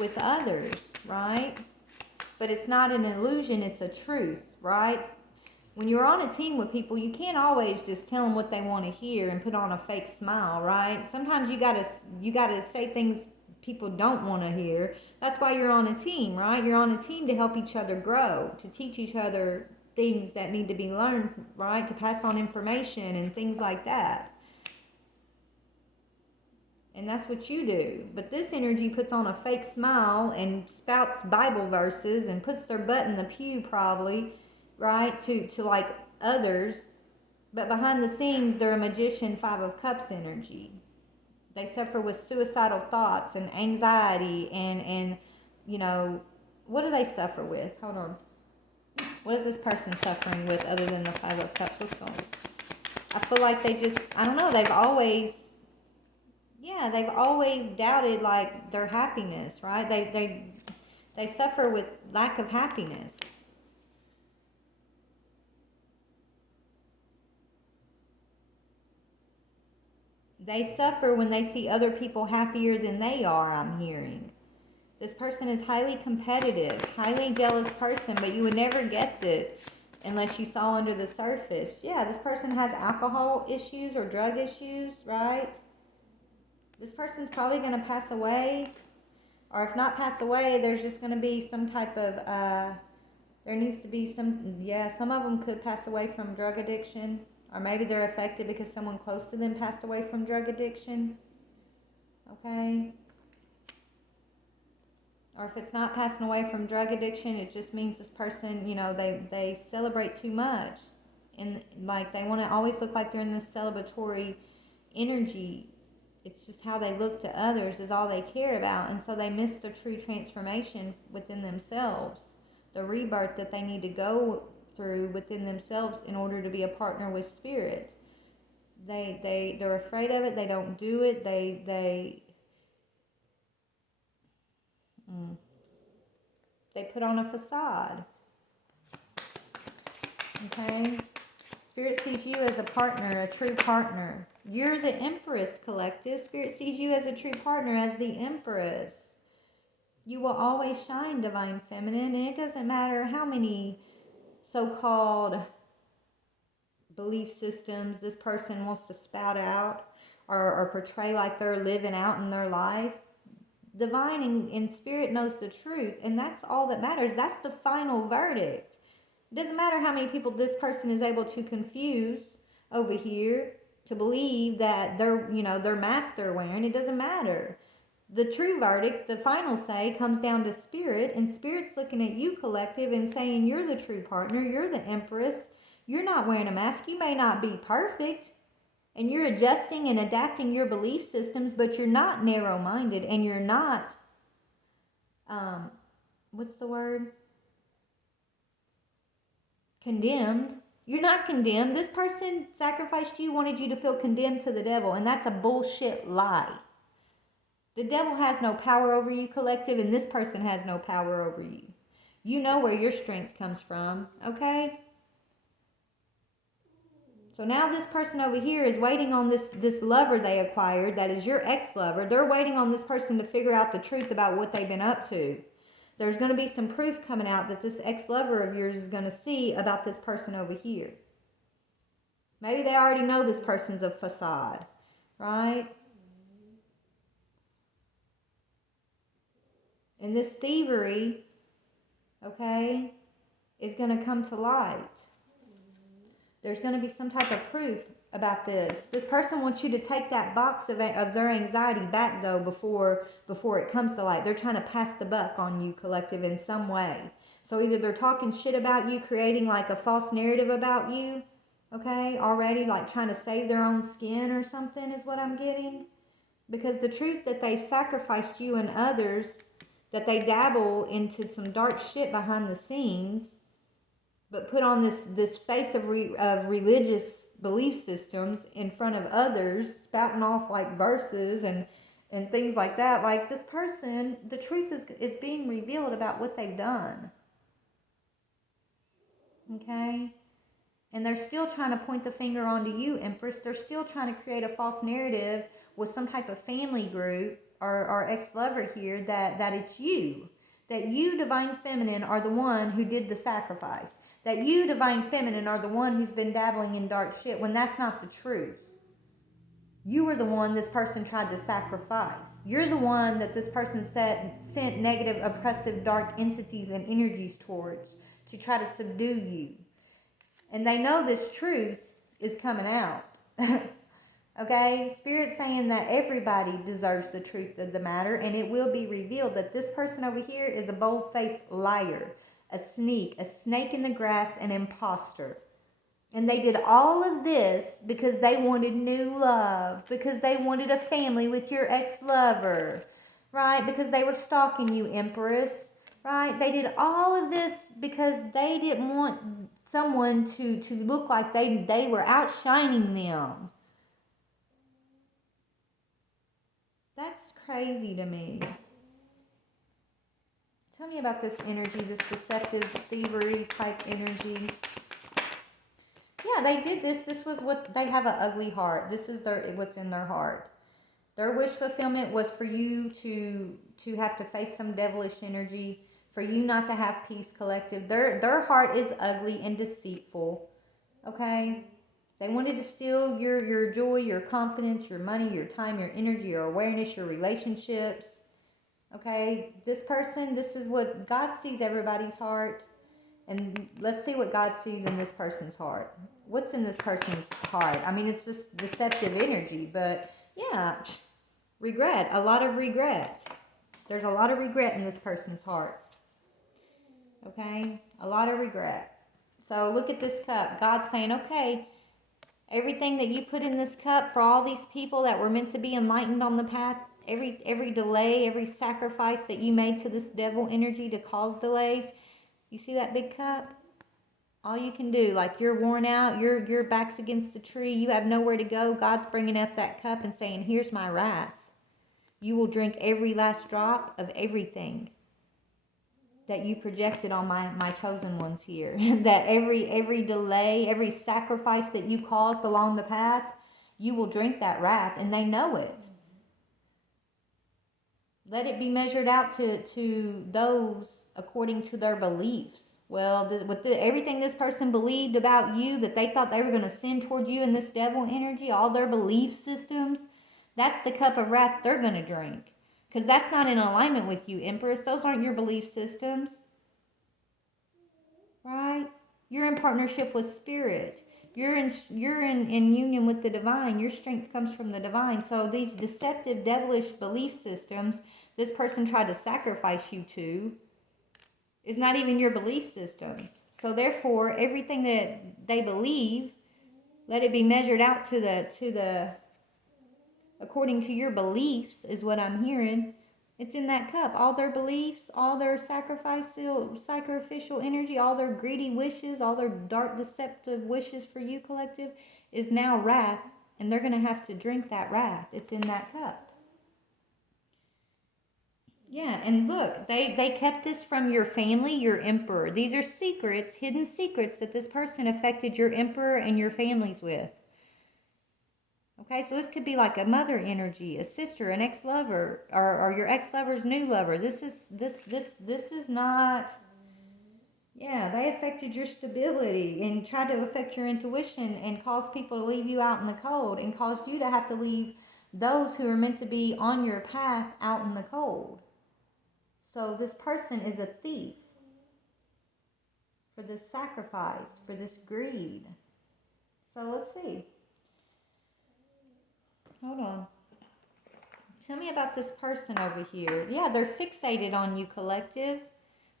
with others, right? But it's not an illusion, it's a truth, right? When you're on a team with people, you can't always just tell them what they want to hear and put on a fake smile, right? Sometimes you gotta say things people don't want to hear. That's why you're on a team, right? You're on a team to help each other grow, to teach each other things that need to be learned, right? To pass on information and things like that. And that's what you do. But this energy puts on a fake smile and spouts Bible verses and puts their butt in the pew probably, right, to like others. But behind the scenes, they're a magician, 5 of Cups energy. They suffer with suicidal thoughts and anxiety and you know, what do they suffer with? Hold on. What is this person suffering with other than the 5 of Cups? What's going on? I feel like I don't know, they've always doubted like their happiness, right? They suffer with lack of happiness. They suffer when they see other people happier than they are, I'm hearing. This person is highly competitive, highly jealous person, but you would never guess it unless you saw under the surface. Yeah, this person has alcohol issues or drug issues, right? This person's probably going to pass away, or if not pass away, there's just going to be some type of, there needs to be some of them could pass away from drug addiction, or maybe they're affected because someone close to them passed away from drug addiction, okay? Or if it's not passing away from drug addiction, it just means this person, you know, they celebrate too much, and like they want to always look like they're in this celebratory energy. It's just how they look to others is all they care about. And so they miss the true transformation within themselves, the rebirth that they need to go through within themselves in order to be a partner with Spirit. They're afraid of it. They don't do it. They put on a facade. Okay? Spirit sees you as a partner, a true partner. You're the Empress, collective. Spirit sees you as a true partner, as the Empress. You will always shine, Divine Feminine, and it doesn't matter how many so-called belief systems this person wants to spout out or portray like they're living out in their life. Divine and Spirit knows the truth, and that's all that matters. That's the final verdict. It doesn't matter how many people this person is able to confuse over here to believe that their mask they're wearing. It doesn't matter. The true verdict, the final say, comes down to Spirit, and Spirit's looking at you, collective, and saying you're the true partner, you're the Empress, you're not wearing a mask, you may not be perfect, And you're adjusting and adapting your belief systems, but you're not narrow-minded, and you're not, what's the word? Condemned. You're not condemned. This person sacrificed you, wanted you to feel condemned to the devil, and that's a bullshit lie. The devil has no power over you, collective, and this person has no power over you. You know where your strength comes from, okay? So now this person over here is waiting on this lover they acquired, that is your ex-lover. They're waiting on this person to figure out the truth about what they've been up to. There's going to be some proof coming out that this ex-lover of yours is going to see about this person over here. Maybe they already know this person's a facade, right? And this thievery, okay, is going to come to light. There's going to be some type of proof about this. This person wants you to take that box of their anxiety back, though, before it comes to light. They're trying to pass the buck on you, collective, in some way. So either they're talking shit about you, creating like a false narrative about you, okay, already, like trying to save their own skin or something is what I'm getting. Because the truth that they've sacrificed you and others, that they dabble into some dark shit behind the scenes, but put on this face of religious belief systems in front of others, spouting off like verses and things like that. Like this person, the truth is being revealed about what they've done. Okay? And they're still trying to point the finger onto you, Empress. They're still trying to create a false narrative with some type of family group or ex-lover here that it's you. That you, Divine Feminine, are the one who did the sacrifice. That you, Divine Feminine, are the one who's been dabbling in dark shit, when that's not the truth. You were the one this person tried to sacrifice. You're the one that this person sent negative, oppressive, dark entities and energies towards to try to subdue you. And they know this truth is coming out. Okay? Spirit's saying that everybody deserves the truth of the matter, and it will be revealed that this person over here is a bold-faced liar, a sneak, a snake in the grass, an imposter. And they did all of this because they wanted new love, because they wanted a family with your ex-lover, right? Because they were stalking you, Empress, right? They did all of this because they didn't want someone to look like they were outshining them. That's crazy to me. Tell me about this energy, this deceptive thievery type energy. Yeah, they did this. This was what they have, an ugly heart. This is what's in their heart. Their wish fulfillment was for you to have to face some devilish energy, for you not to have peace, collective. Their heart is ugly and deceitful. Okay? They wanted to steal your joy, your confidence, your money, your time, your energy, your awareness, your relationships. Okay? This person, this is what God sees everybody's heart. And let's see what God sees in this person's heart. What's in this person's heart? I mean, it's this deceptive energy, but yeah, regret, a lot of regret. There's a lot of regret in this person's heart. Okay? A lot of regret. So look at this cup. God's saying, okay, everything that you put in this cup for all these people that were meant to be enlightened on the path, every delay, every sacrifice that you made to this devil energy to cause delays, you see that big cup? All you can do, like you're worn out, your back's against the tree, you have nowhere to go. God's bringing up that cup and saying, here's my wrath. You will drink every last drop of everything that you projected on my chosen ones here. That every delay, every sacrifice that you caused along the path, you will drink that wrath, and they know it. Let it be measured out to those according to their beliefs. Well, everything this person believed about you, that they thought they were going to send towards you in this devil energy, all their belief systems, that's the cup of wrath they're going to drink. Because that's not in alignment with you, Empress. Those aren't your belief systems. Right? You're in partnership with Spirit. You're in union with the divine. Your strength comes from the divine. So these deceptive, devilish belief systems this person tried to sacrifice you to is not even your belief systems. So therefore, everything that they believe, Let it be measured out to the according to your beliefs is what I'm hearing. It's in that cup. All their beliefs, all their sacrificial energy, all their greedy wishes, all their dark deceptive wishes for you, collective, is now wrath. And they're going to have to drink that wrath. It's in that cup. Yeah, and look, they kept this from your family, your emperor. These are secrets, hidden secrets that this person affected your emperor and your families with. Okay, so this could be like a mother energy, a sister, an ex-lover, or your ex-lover's new lover. This is not. Yeah, they affected your stability and tried to affect your intuition and cause people to leave you out in the cold and caused you to have to leave those who are meant to be on your path out in the cold. So this person is a thief for this sacrifice, for this greed. So let's see. Hold on. Tell me about this person over here. Yeah, they're fixated on you, collective.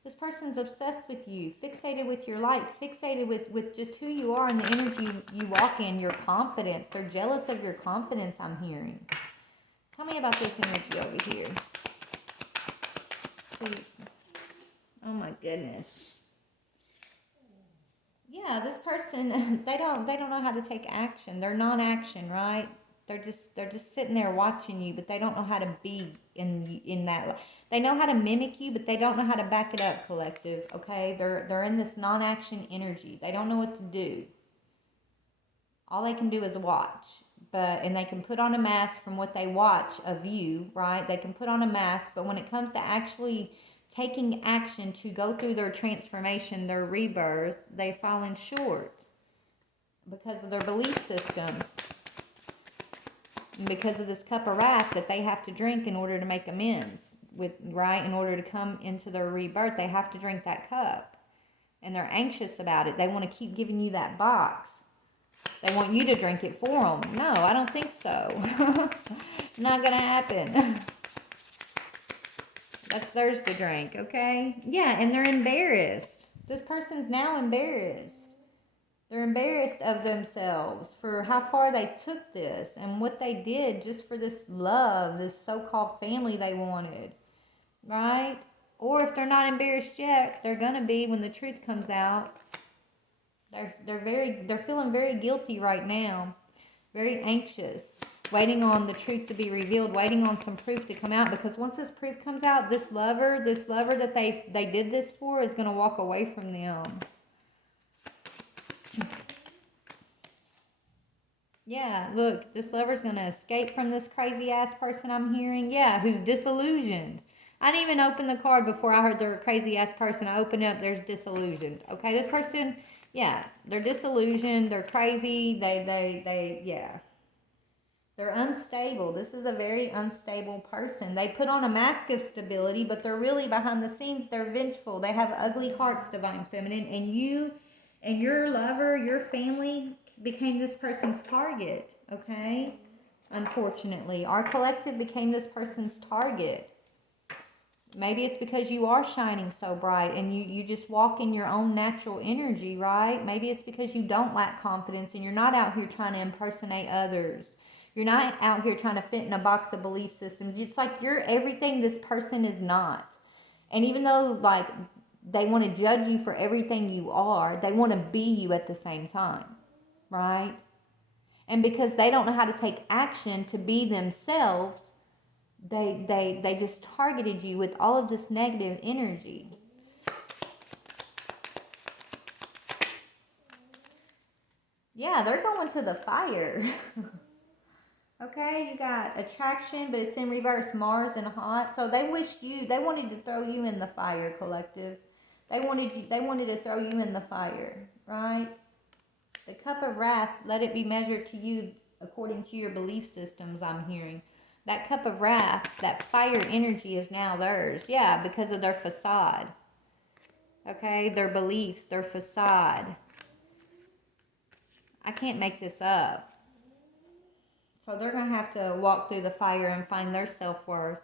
This person's obsessed with you, fixated with your light, fixated with just who you are and the energy you walk in, your confidence. They're jealous of your confidence, I'm hearing. Tell me about this energy over here. Please. Oh my goodness. Yeah, this person, they don't know how to take action. They're non-action, right? They're just sitting there watching you, but they don't know how to be in that. They know how to mimic you, but they don't know how to back it up, collective. Okay, they're in this non-action energy. They don't know what to do. All they can do is watch, and they can put on a mask from what they watch of you, right? They can put on a mask, but when it comes to actually taking action to go through their transformation, their rebirth, they fallen short because of their belief systems. Because of this cup of wrath that they have to drink in order to make amends with, right? In order to come into their rebirth, they have to drink that cup. And they're anxious about it. They want to keep giving you that box. They want you to drink it for them. No, I don't think so. Not going to happen. That's theirs to drink, okay? Yeah, and they're embarrassed. This person's now embarrassed. They're embarrassed of themselves for how far they took this and what they did just for this love, this so-called family they wanted, right? Or if they're not embarrassed yet, they're gonna be when the truth comes out. They're feeling very guilty right now, very anxious, waiting on the truth to be revealed, waiting on some proof to come out. Because once this proof comes out, this lover that they did this for is gonna walk away from them. Yeah, look, this lover's going to escape from this crazy-ass person I'm hearing. Yeah, who's disillusioned. I didn't even open the card before I heard they're a crazy-ass person. I opened up, there's disillusioned. Okay, this person, yeah, they're disillusioned. They're crazy. Yeah. They're unstable. This is a very unstable person. They put on a mask of stability, but they're really behind the scenes. They're vengeful. They have ugly hearts, Divine Feminine. And you and your lover, your family became this person's target, okay? Unfortunately, our collective became this person's target. Maybe it's because you are shining so bright and you just walk in your own natural energy, right? Maybe it's because you don't lack confidence and you're not out here trying to impersonate others. You're not out here trying to fit in a box of belief systems. It's like you're everything this person is not. And even though, like, they want to judge you for everything you are, they want to be you at the same time. Right? And because they don't know how to take action to be themselves, they just targeted you with all of this negative energy. Yeah, they're going to the fire. Okay, you got attraction, but it's in reverse, Mars and hot. So they wanted to throw you in the fire, collective. They wanted to throw you in the fire, right? The cup of wrath, let it be measured to you according to your belief systems, I'm hearing. That cup of wrath, that fire energy is now theirs. Yeah, because of their facade. Okay, their beliefs, their facade. I can't make this up. So they're going to have to walk through the fire and find their self-worth.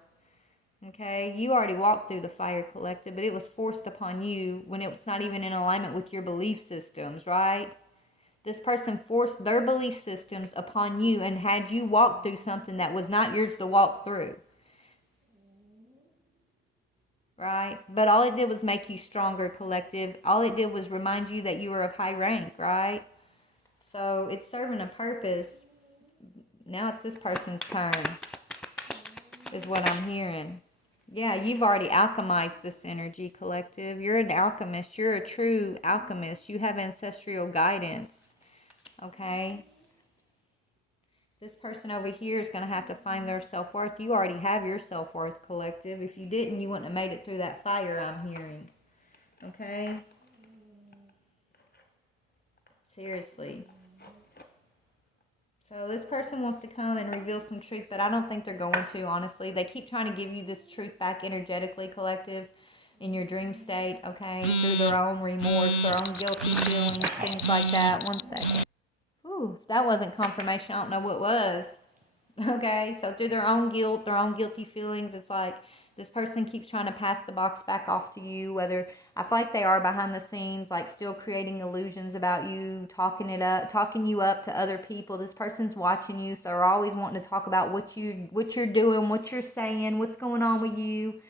Okay, you already walked through the fire, collective, but it was forced upon you when it was not even in alignment with your belief systems, right? This person forced their belief systems upon you and had you walk through something that was not yours to walk through. Right? But all it did was make you stronger, collective. All it did was remind you that you were of high rank, right? So it's serving a purpose. Now it's this person's turn, is what I'm hearing. Yeah, you've already alchemized this energy, collective. You're an alchemist. You're a true alchemist. You have ancestral guidance. Okay? This person over here is going to have to find their self-worth. You already have your self-worth, collective. If you didn't, you wouldn't have made it through that fire, I'm hearing. Okay? Seriously. So this person wants to come and reveal some truth, but I don't think they're going to, honestly. They keep trying to give you this truth back energetically, collective, in your dream state, okay? Through their own remorse, their own guilty feelings, things like that. One second. Ooh, that wasn't confirmation. I don't know what was. Okay, so through their own guilt, their own guilty feelings, it's like this person keeps trying to pass the box back off to you, whether I feel like they are behind the scenes, like still creating illusions about you, talking you up to other people. This person's watching you, so they're always wanting to talk about what you're doing, what you're saying, what's going on with you,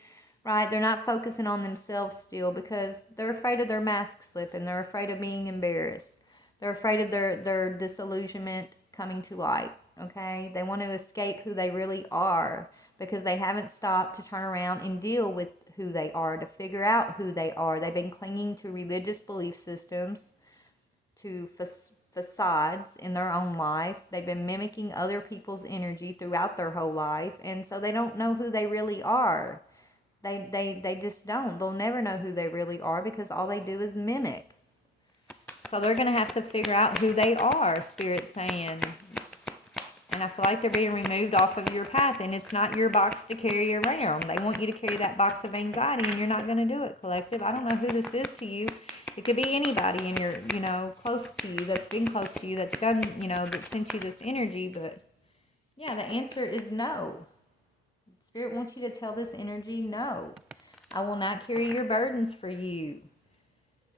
right? They're not focusing on themselves still because they're afraid of their mask slipping. They're afraid of being embarrassed. They're afraid of their disillusionment coming to light. Okay, they want to escape who they really are because they haven't stopped to turn around and deal with who they are, to figure out who they are. They've been clinging to religious belief systems, to facades in their own life. They've been mimicking other people's energy throughout their whole life, and so they don't know who they really are. They just don't. They'll never know who they really are because all they do is mimic. So they're going to have to figure out who they are, Spirit's saying. And I feel like they're being removed off of your path, and it's not your box to carry around. They want you to carry that box of anxiety, and you're not going to do it, collective. I don't know who this is to you. It could be anybody in your, close to you, that's been close to you, that's done, that sent you this energy. But yeah, the answer is no. Spirit wants you to tell this energy no. I will not carry your burdens for you.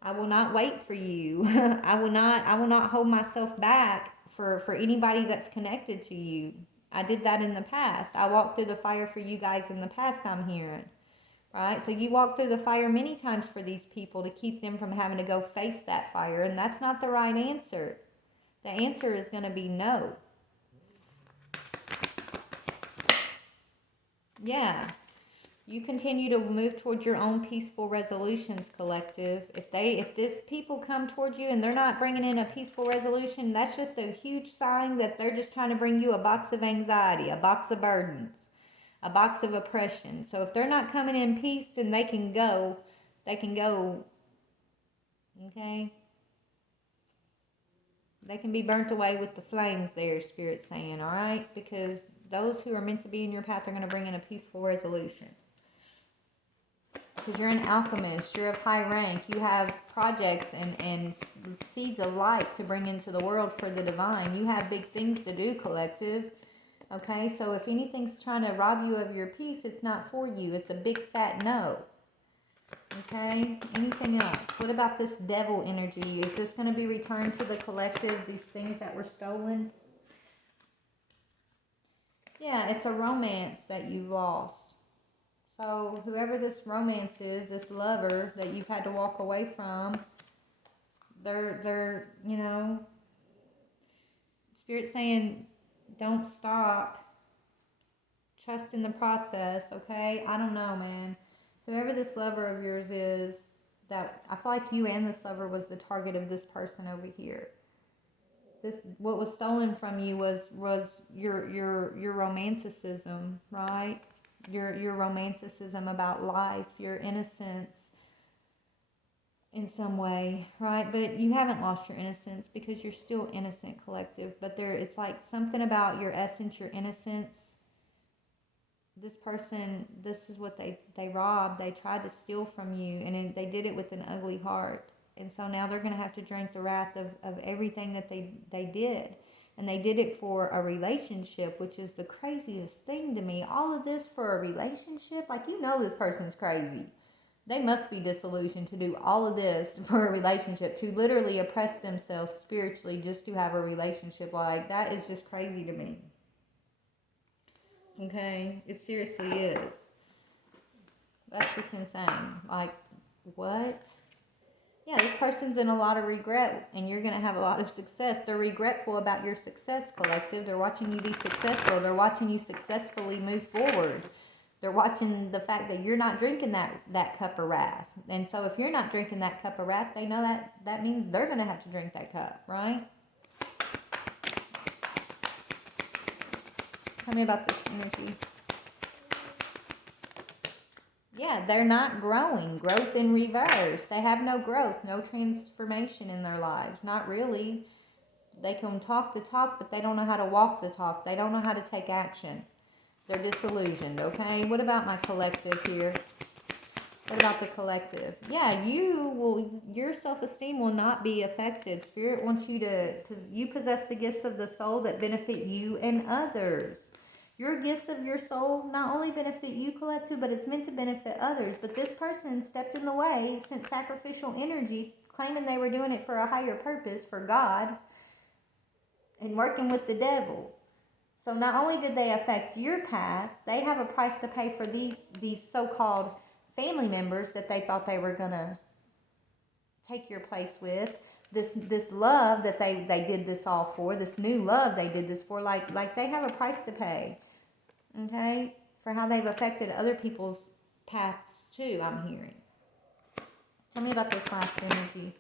I will not wait for you. I will not hold myself back for anybody that's connected to you. I did that in the past. I walked through the fire for you guys in the past, I'm hearing. Right? So you walked through the fire many times for these people to keep them from having to go face that fire, and that's not the right answer. The answer is going to be no. Yeah. You continue to move towards your own peaceful resolutions, collective. If this people come towards you and they're not bringing in a peaceful resolution, that's just a huge sign that they're just trying to bring you a box of anxiety, a box of burdens, a box of oppression. So if they're not coming in peace, then they can go. Okay? They can be burnt away with the flames there, Spirit's saying, all right? Because those who are meant to be in your path are going to bring in a peaceful resolution. Because you're an alchemist, you're of high rank, you have projects and seeds of light to bring into the world for the divine. You have big things to do, collective. Okay, so if anything's trying to rob you of your peace, it's not for you. It's a big fat no. Okay, anything else? What about this devil energy? Is this going to be returned to the collective, these things that were stolen? Yeah, it's a romance that you lost. So whoever this romance is, this lover that you've had to walk away from, they're Spirit's saying, don't stop. Trust in the process, okay? I don't know, man. Whoever this lover of yours is, that I feel like you and this lover was the target of this person over here. What was stolen from you was your romanticism, right? Your romanticism about life, your innocence in some way, right? But you haven't lost your innocence because you're still innocent, collective. But it's like something about your essence, your innocence. This person, this is what they robbed. They tried to steal from you, and they did it with an ugly heart. And so now they're going to have to drink the wrath of everything that they did. And they did it for a relationship, which is the craziest thing to me. All of this for a relationship? Like, this person's crazy. They must be disillusioned to do all of this for a relationship, to literally oppress themselves spiritually just to have a relationship. Like, that is just crazy to me. Okay? It seriously is. That's just insane. Like, what? Yeah, this person's in a lot of regret, and you're going to have a lot of success. They're regretful about your success, collective. They're watching you be successful. They're watching you successfully move forward. They're watching the fact that you're not drinking that cup of wrath. And so if you're not drinking that cup of wrath, they know that means they're going to have to drink that cup, right? Tell me about this energy. Yeah, they're not growing. Growth in reverse. They have no growth, no transformation in their lives. Not really. They can talk the talk, but they don't know how to walk the talk. They don't know how to take action. They're disillusioned, okay? What about my collective here? What about the collective? Yeah, your self-esteem will not be affected. Spirit wants you to, because you possess the gifts of the soul that benefit you and others. Your gifts of your soul not only benefit you, collective, but it's meant to benefit others. But this person stepped in the way, sent sacrificial energy, claiming they were doing it for a higher purpose, for God, and working with the devil. So not only did they affect your path, they have a price to pay for these so-called family members that they thought they were going to take your place with. This love that they did this all for, this new love they did this for, like they have a price to pay. Okay, for how they've affected other people's paths too, I'm hearing. Tell me about this last energy.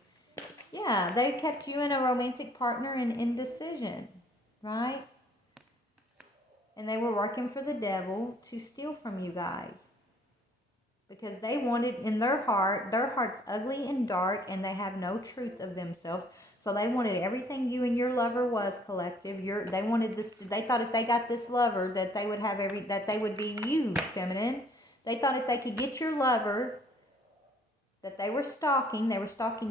Yeah, they've kept you in a romantic partner in indecision, right? And they were working for the devil to steal from you guys. Because they wanted, in their heart's ugly and dark, and they have no truth of themselves. So they wanted everything you and your lover was, collective. They wanted this. They thought if they got this lover, that they would have that they would be you, feminine. They thought if they could get your lover, that they were stalking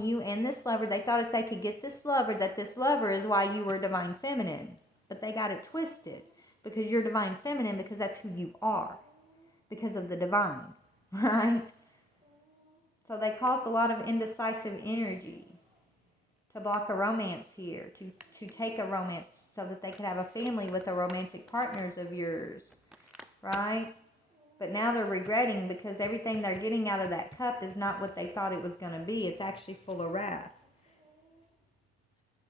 you and this lover. They thought if they could get this lover, that this lover is why you were divine feminine. But they got it twisted, because you're divine feminine, because that's who you are, because of the divine. Right? So they caused a lot of indecisive energy to block a romance here, to take a romance so that they could have a family with the romantic partners of yours, right? But now they're regretting, because everything they're getting out of that cup is not what they thought it was going to be. It's actually full of wrath.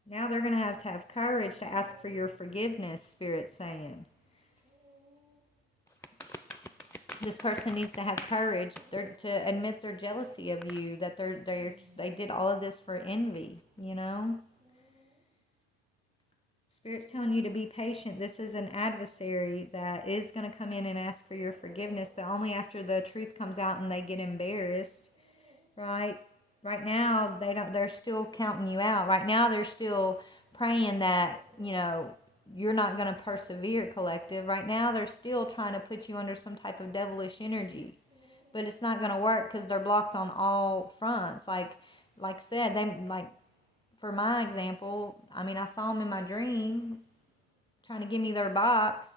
Now they're going to have courage to ask for your forgiveness, Spirit's saying. This person needs to have courage to admit their jealousy of you, that they did all of this for envy, you know? Spirit's telling you to be patient. This is an adversary that is going to come in and ask for your forgiveness, but only after the truth comes out and they get embarrassed, right? Right now, they're still counting you out. Right now, they're still praying that, you know, you're not going to persevere, collective. Right now, they're still trying to put you under some type of devilish energy. But it's not going to work, because they're blocked on all fronts. Like said, for my example, I mean, I saw them in my dream trying to give me their box,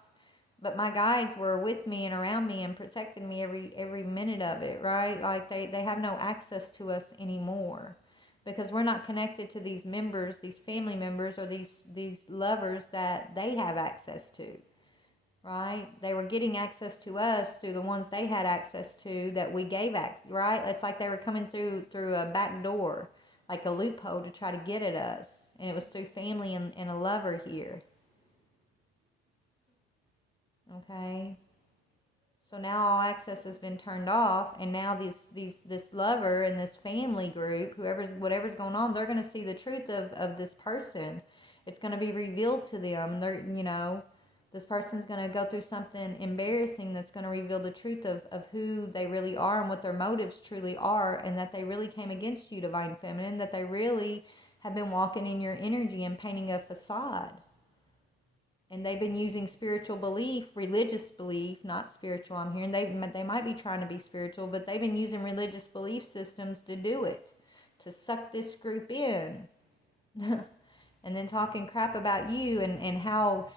but my guides were with me and around me and protecting me every minute of it, right? Like they have no access to us anymore, because we're not connected to these members, these family members, or these lovers that they have access to, right? They were getting access to us through the ones they had access to that we gave access, right? It's like they were coming through a back door, like a loophole, to try to get at us. And it was through family and a lover here. Okay? So now all access has been turned off, and now this lover and this family group, whatever's going on, they're going to see the truth of this person. It's going to be revealed to them. This person's going to go through something embarrassing that's going to reveal the truth of who they really are and what their motives truly are, and that they really came against you, divine feminine, that they really have been walking in your energy and painting a facade. And they've been using spiritual belief, religious belief, not spiritual, I'm hearing. They might be trying to be spiritual, but they've been using religious belief systems to do it, to suck this group in. And then talking crap about you and how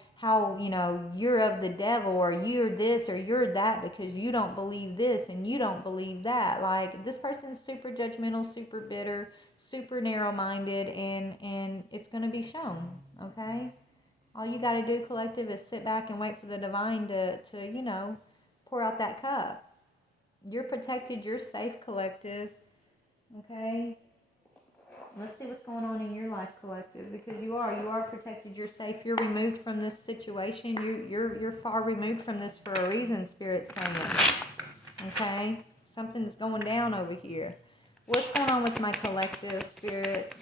you know, you're of the devil, or you're this or you're that because you don't believe this and you don't believe that. Like, this person's super judgmental, super bitter, super narrow-minded, and it's going to be shown, okay? All you got to do, collective, is sit back and wait for the divine to you know, pour out that cup. You're protected, you're safe, collective, okay? Let's see what's going on in your life, collective, because you are protected, you're safe, you're removed from this situation, you're far removed from this for a reason, Spirit's saying, okay? Something's going down over here. What's going on with my collective, Spirit?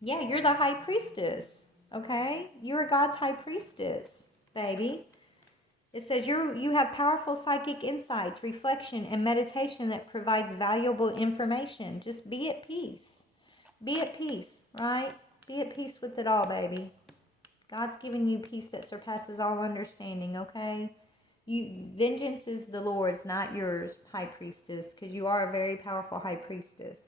Yeah, you're the high priestess, okay? You're God's high priestess, baby. It says you have powerful psychic insights, reflection, and meditation that provides valuable information. Just be at peace. Be at peace, right? Be at peace with it all, baby. God's giving you peace that surpasses all understanding, okay? Vengeance is the Lord's, not yours, high priestess, because you are a very powerful high priestess.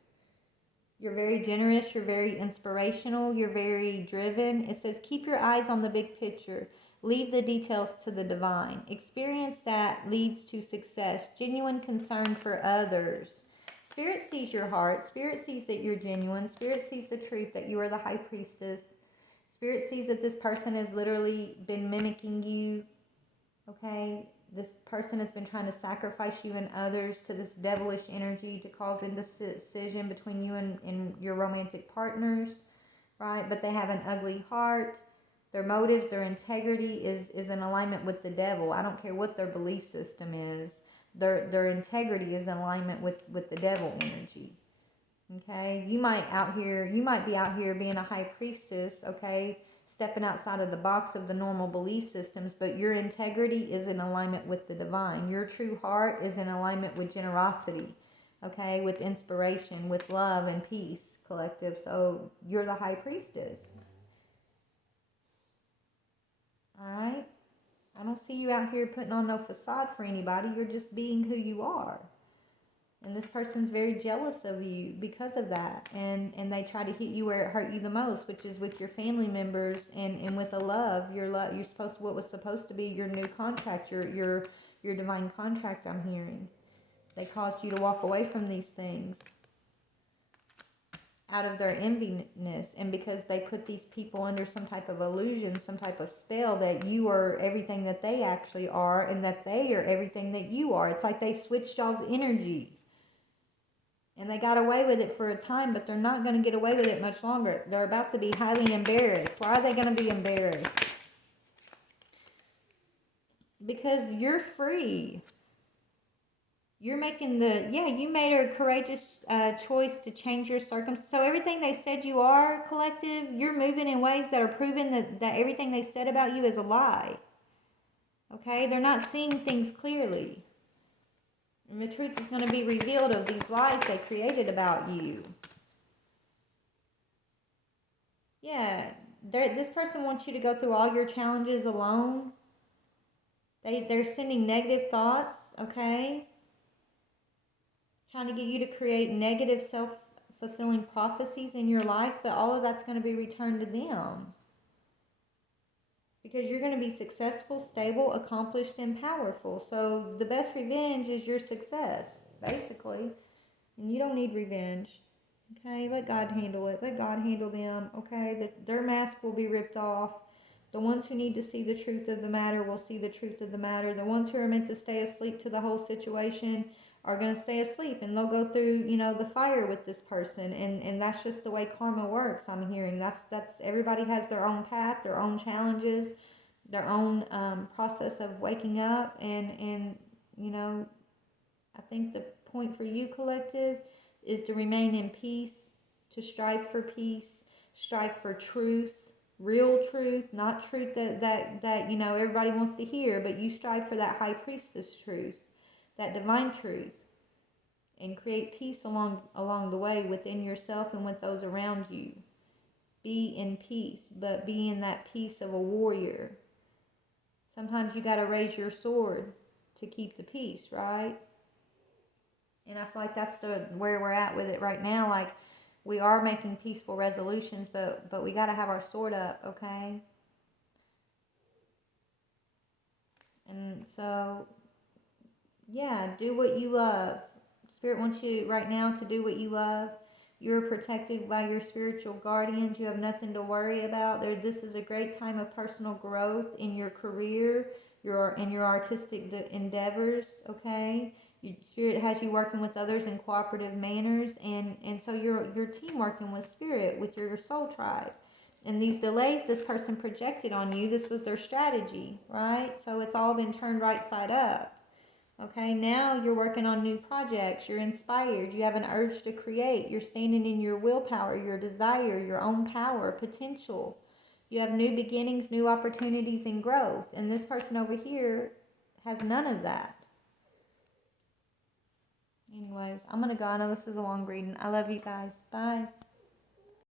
You're very generous, you're very inspirational, you're very driven. It says keep your eyes on the big picture. Leave the details to the divine. Experience that leads to success. Genuine concern for others. Spirit sees your heart. Spirit sees that you're genuine. Spirit sees the truth that you are the high priestess. Spirit sees that this person has literally been mimicking you. Okay? This person has been trying to sacrifice you and others to this devilish energy to cause indecision between you and your romantic partners, right? But they have an ugly heart. Their motives, their integrity is in alignment with the devil. I don't care what their belief system is. Their integrity is in alignment with the devil energy. Okay? You might be out here being a high priestess, okay? Stepping outside of the box of the normal belief systems, but your integrity is in alignment with the divine. Your true heart is in alignment with generosity, okay? With inspiration, with love and peace, collective. So you're the high priestess. Alright? I don't see you out here putting on no facade for anybody. You're just being who you are. And this person's very jealous of you because of that. And they try to hit you where it hurt you the most, which is with your family members and with a love. You're supposed to, what was supposed to be your new contract, your divine contract, I'm hearing. They caused you to walk away from these things out of their enviness, and because they put these people under some type of illusion, some type of spell that you are everything that they actually are, and that they are everything that you are. It's like they switched y'all's energy. And they got away with it for a time, but they're not going to get away with it much longer. They're about to be highly embarrassed. Why are they going to be embarrassed? Because you're free. You're making you made a courageous choice to change your circumstances. So everything they said you are, collective, you're moving in ways that are proving that everything they said about you is a lie. Okay? They're not seeing things clearly. And the truth is going to be revealed of these lies they created about you. Yeah, this person wants you to go through all your challenges alone. They're sending negative thoughts, okay? Trying to get you to create negative self-fulfilling prophecies in your life, but all of that's going to be returned to them. Because you're going to be successful, stable, accomplished, and powerful. So the best revenge is your success, basically. And you don't need revenge. Okay, let God handle it. Let God handle them. Okay, their mask will be ripped off. The ones who need to see the truth of the matter will see the truth of the matter. The ones who are meant to stay asleep to the whole situation are going to stay asleep, and they'll go through, the fire with this person, and that's just the way karma works. I'm hearing that's everybody has their own path, their own challenges, their own process of waking up, and I think the point for you, collective, is to remain in peace, to strive for peace, strive for truth, real truth, not truth that everybody wants to hear, but you strive for that high priestess truth, that divine truth, and create peace along the way within yourself and with those around you. Be in peace, but be in that peace of a warrior. Sometimes you got to raise your sword to keep the peace, right? And I feel like that's where we're at with it right now. Like, we are making peaceful resolutions, but we got to have our sword up, okay? And so, yeah, do what you love. Spirit wants you right now to do what you love. You're protected by your spiritual guardians. You have nothing to worry about. This is a great time of personal growth in your career, your artistic endeavors. Okay, Spirit has you working with others in cooperative manners, and so your team working with Spirit, with your soul tribe. And these delays this person projected on you, this was their strategy, right? So it's all been turned right side up. Okay, now you're working on new projects. You're inspired. You have an urge to create. You're standing in your willpower, your desire, your own power, potential. You have new beginnings, new opportunities, and growth. And this person over here has none of that. Anyways, I'm going to go. I know this is a long reading. I love you guys. Bye.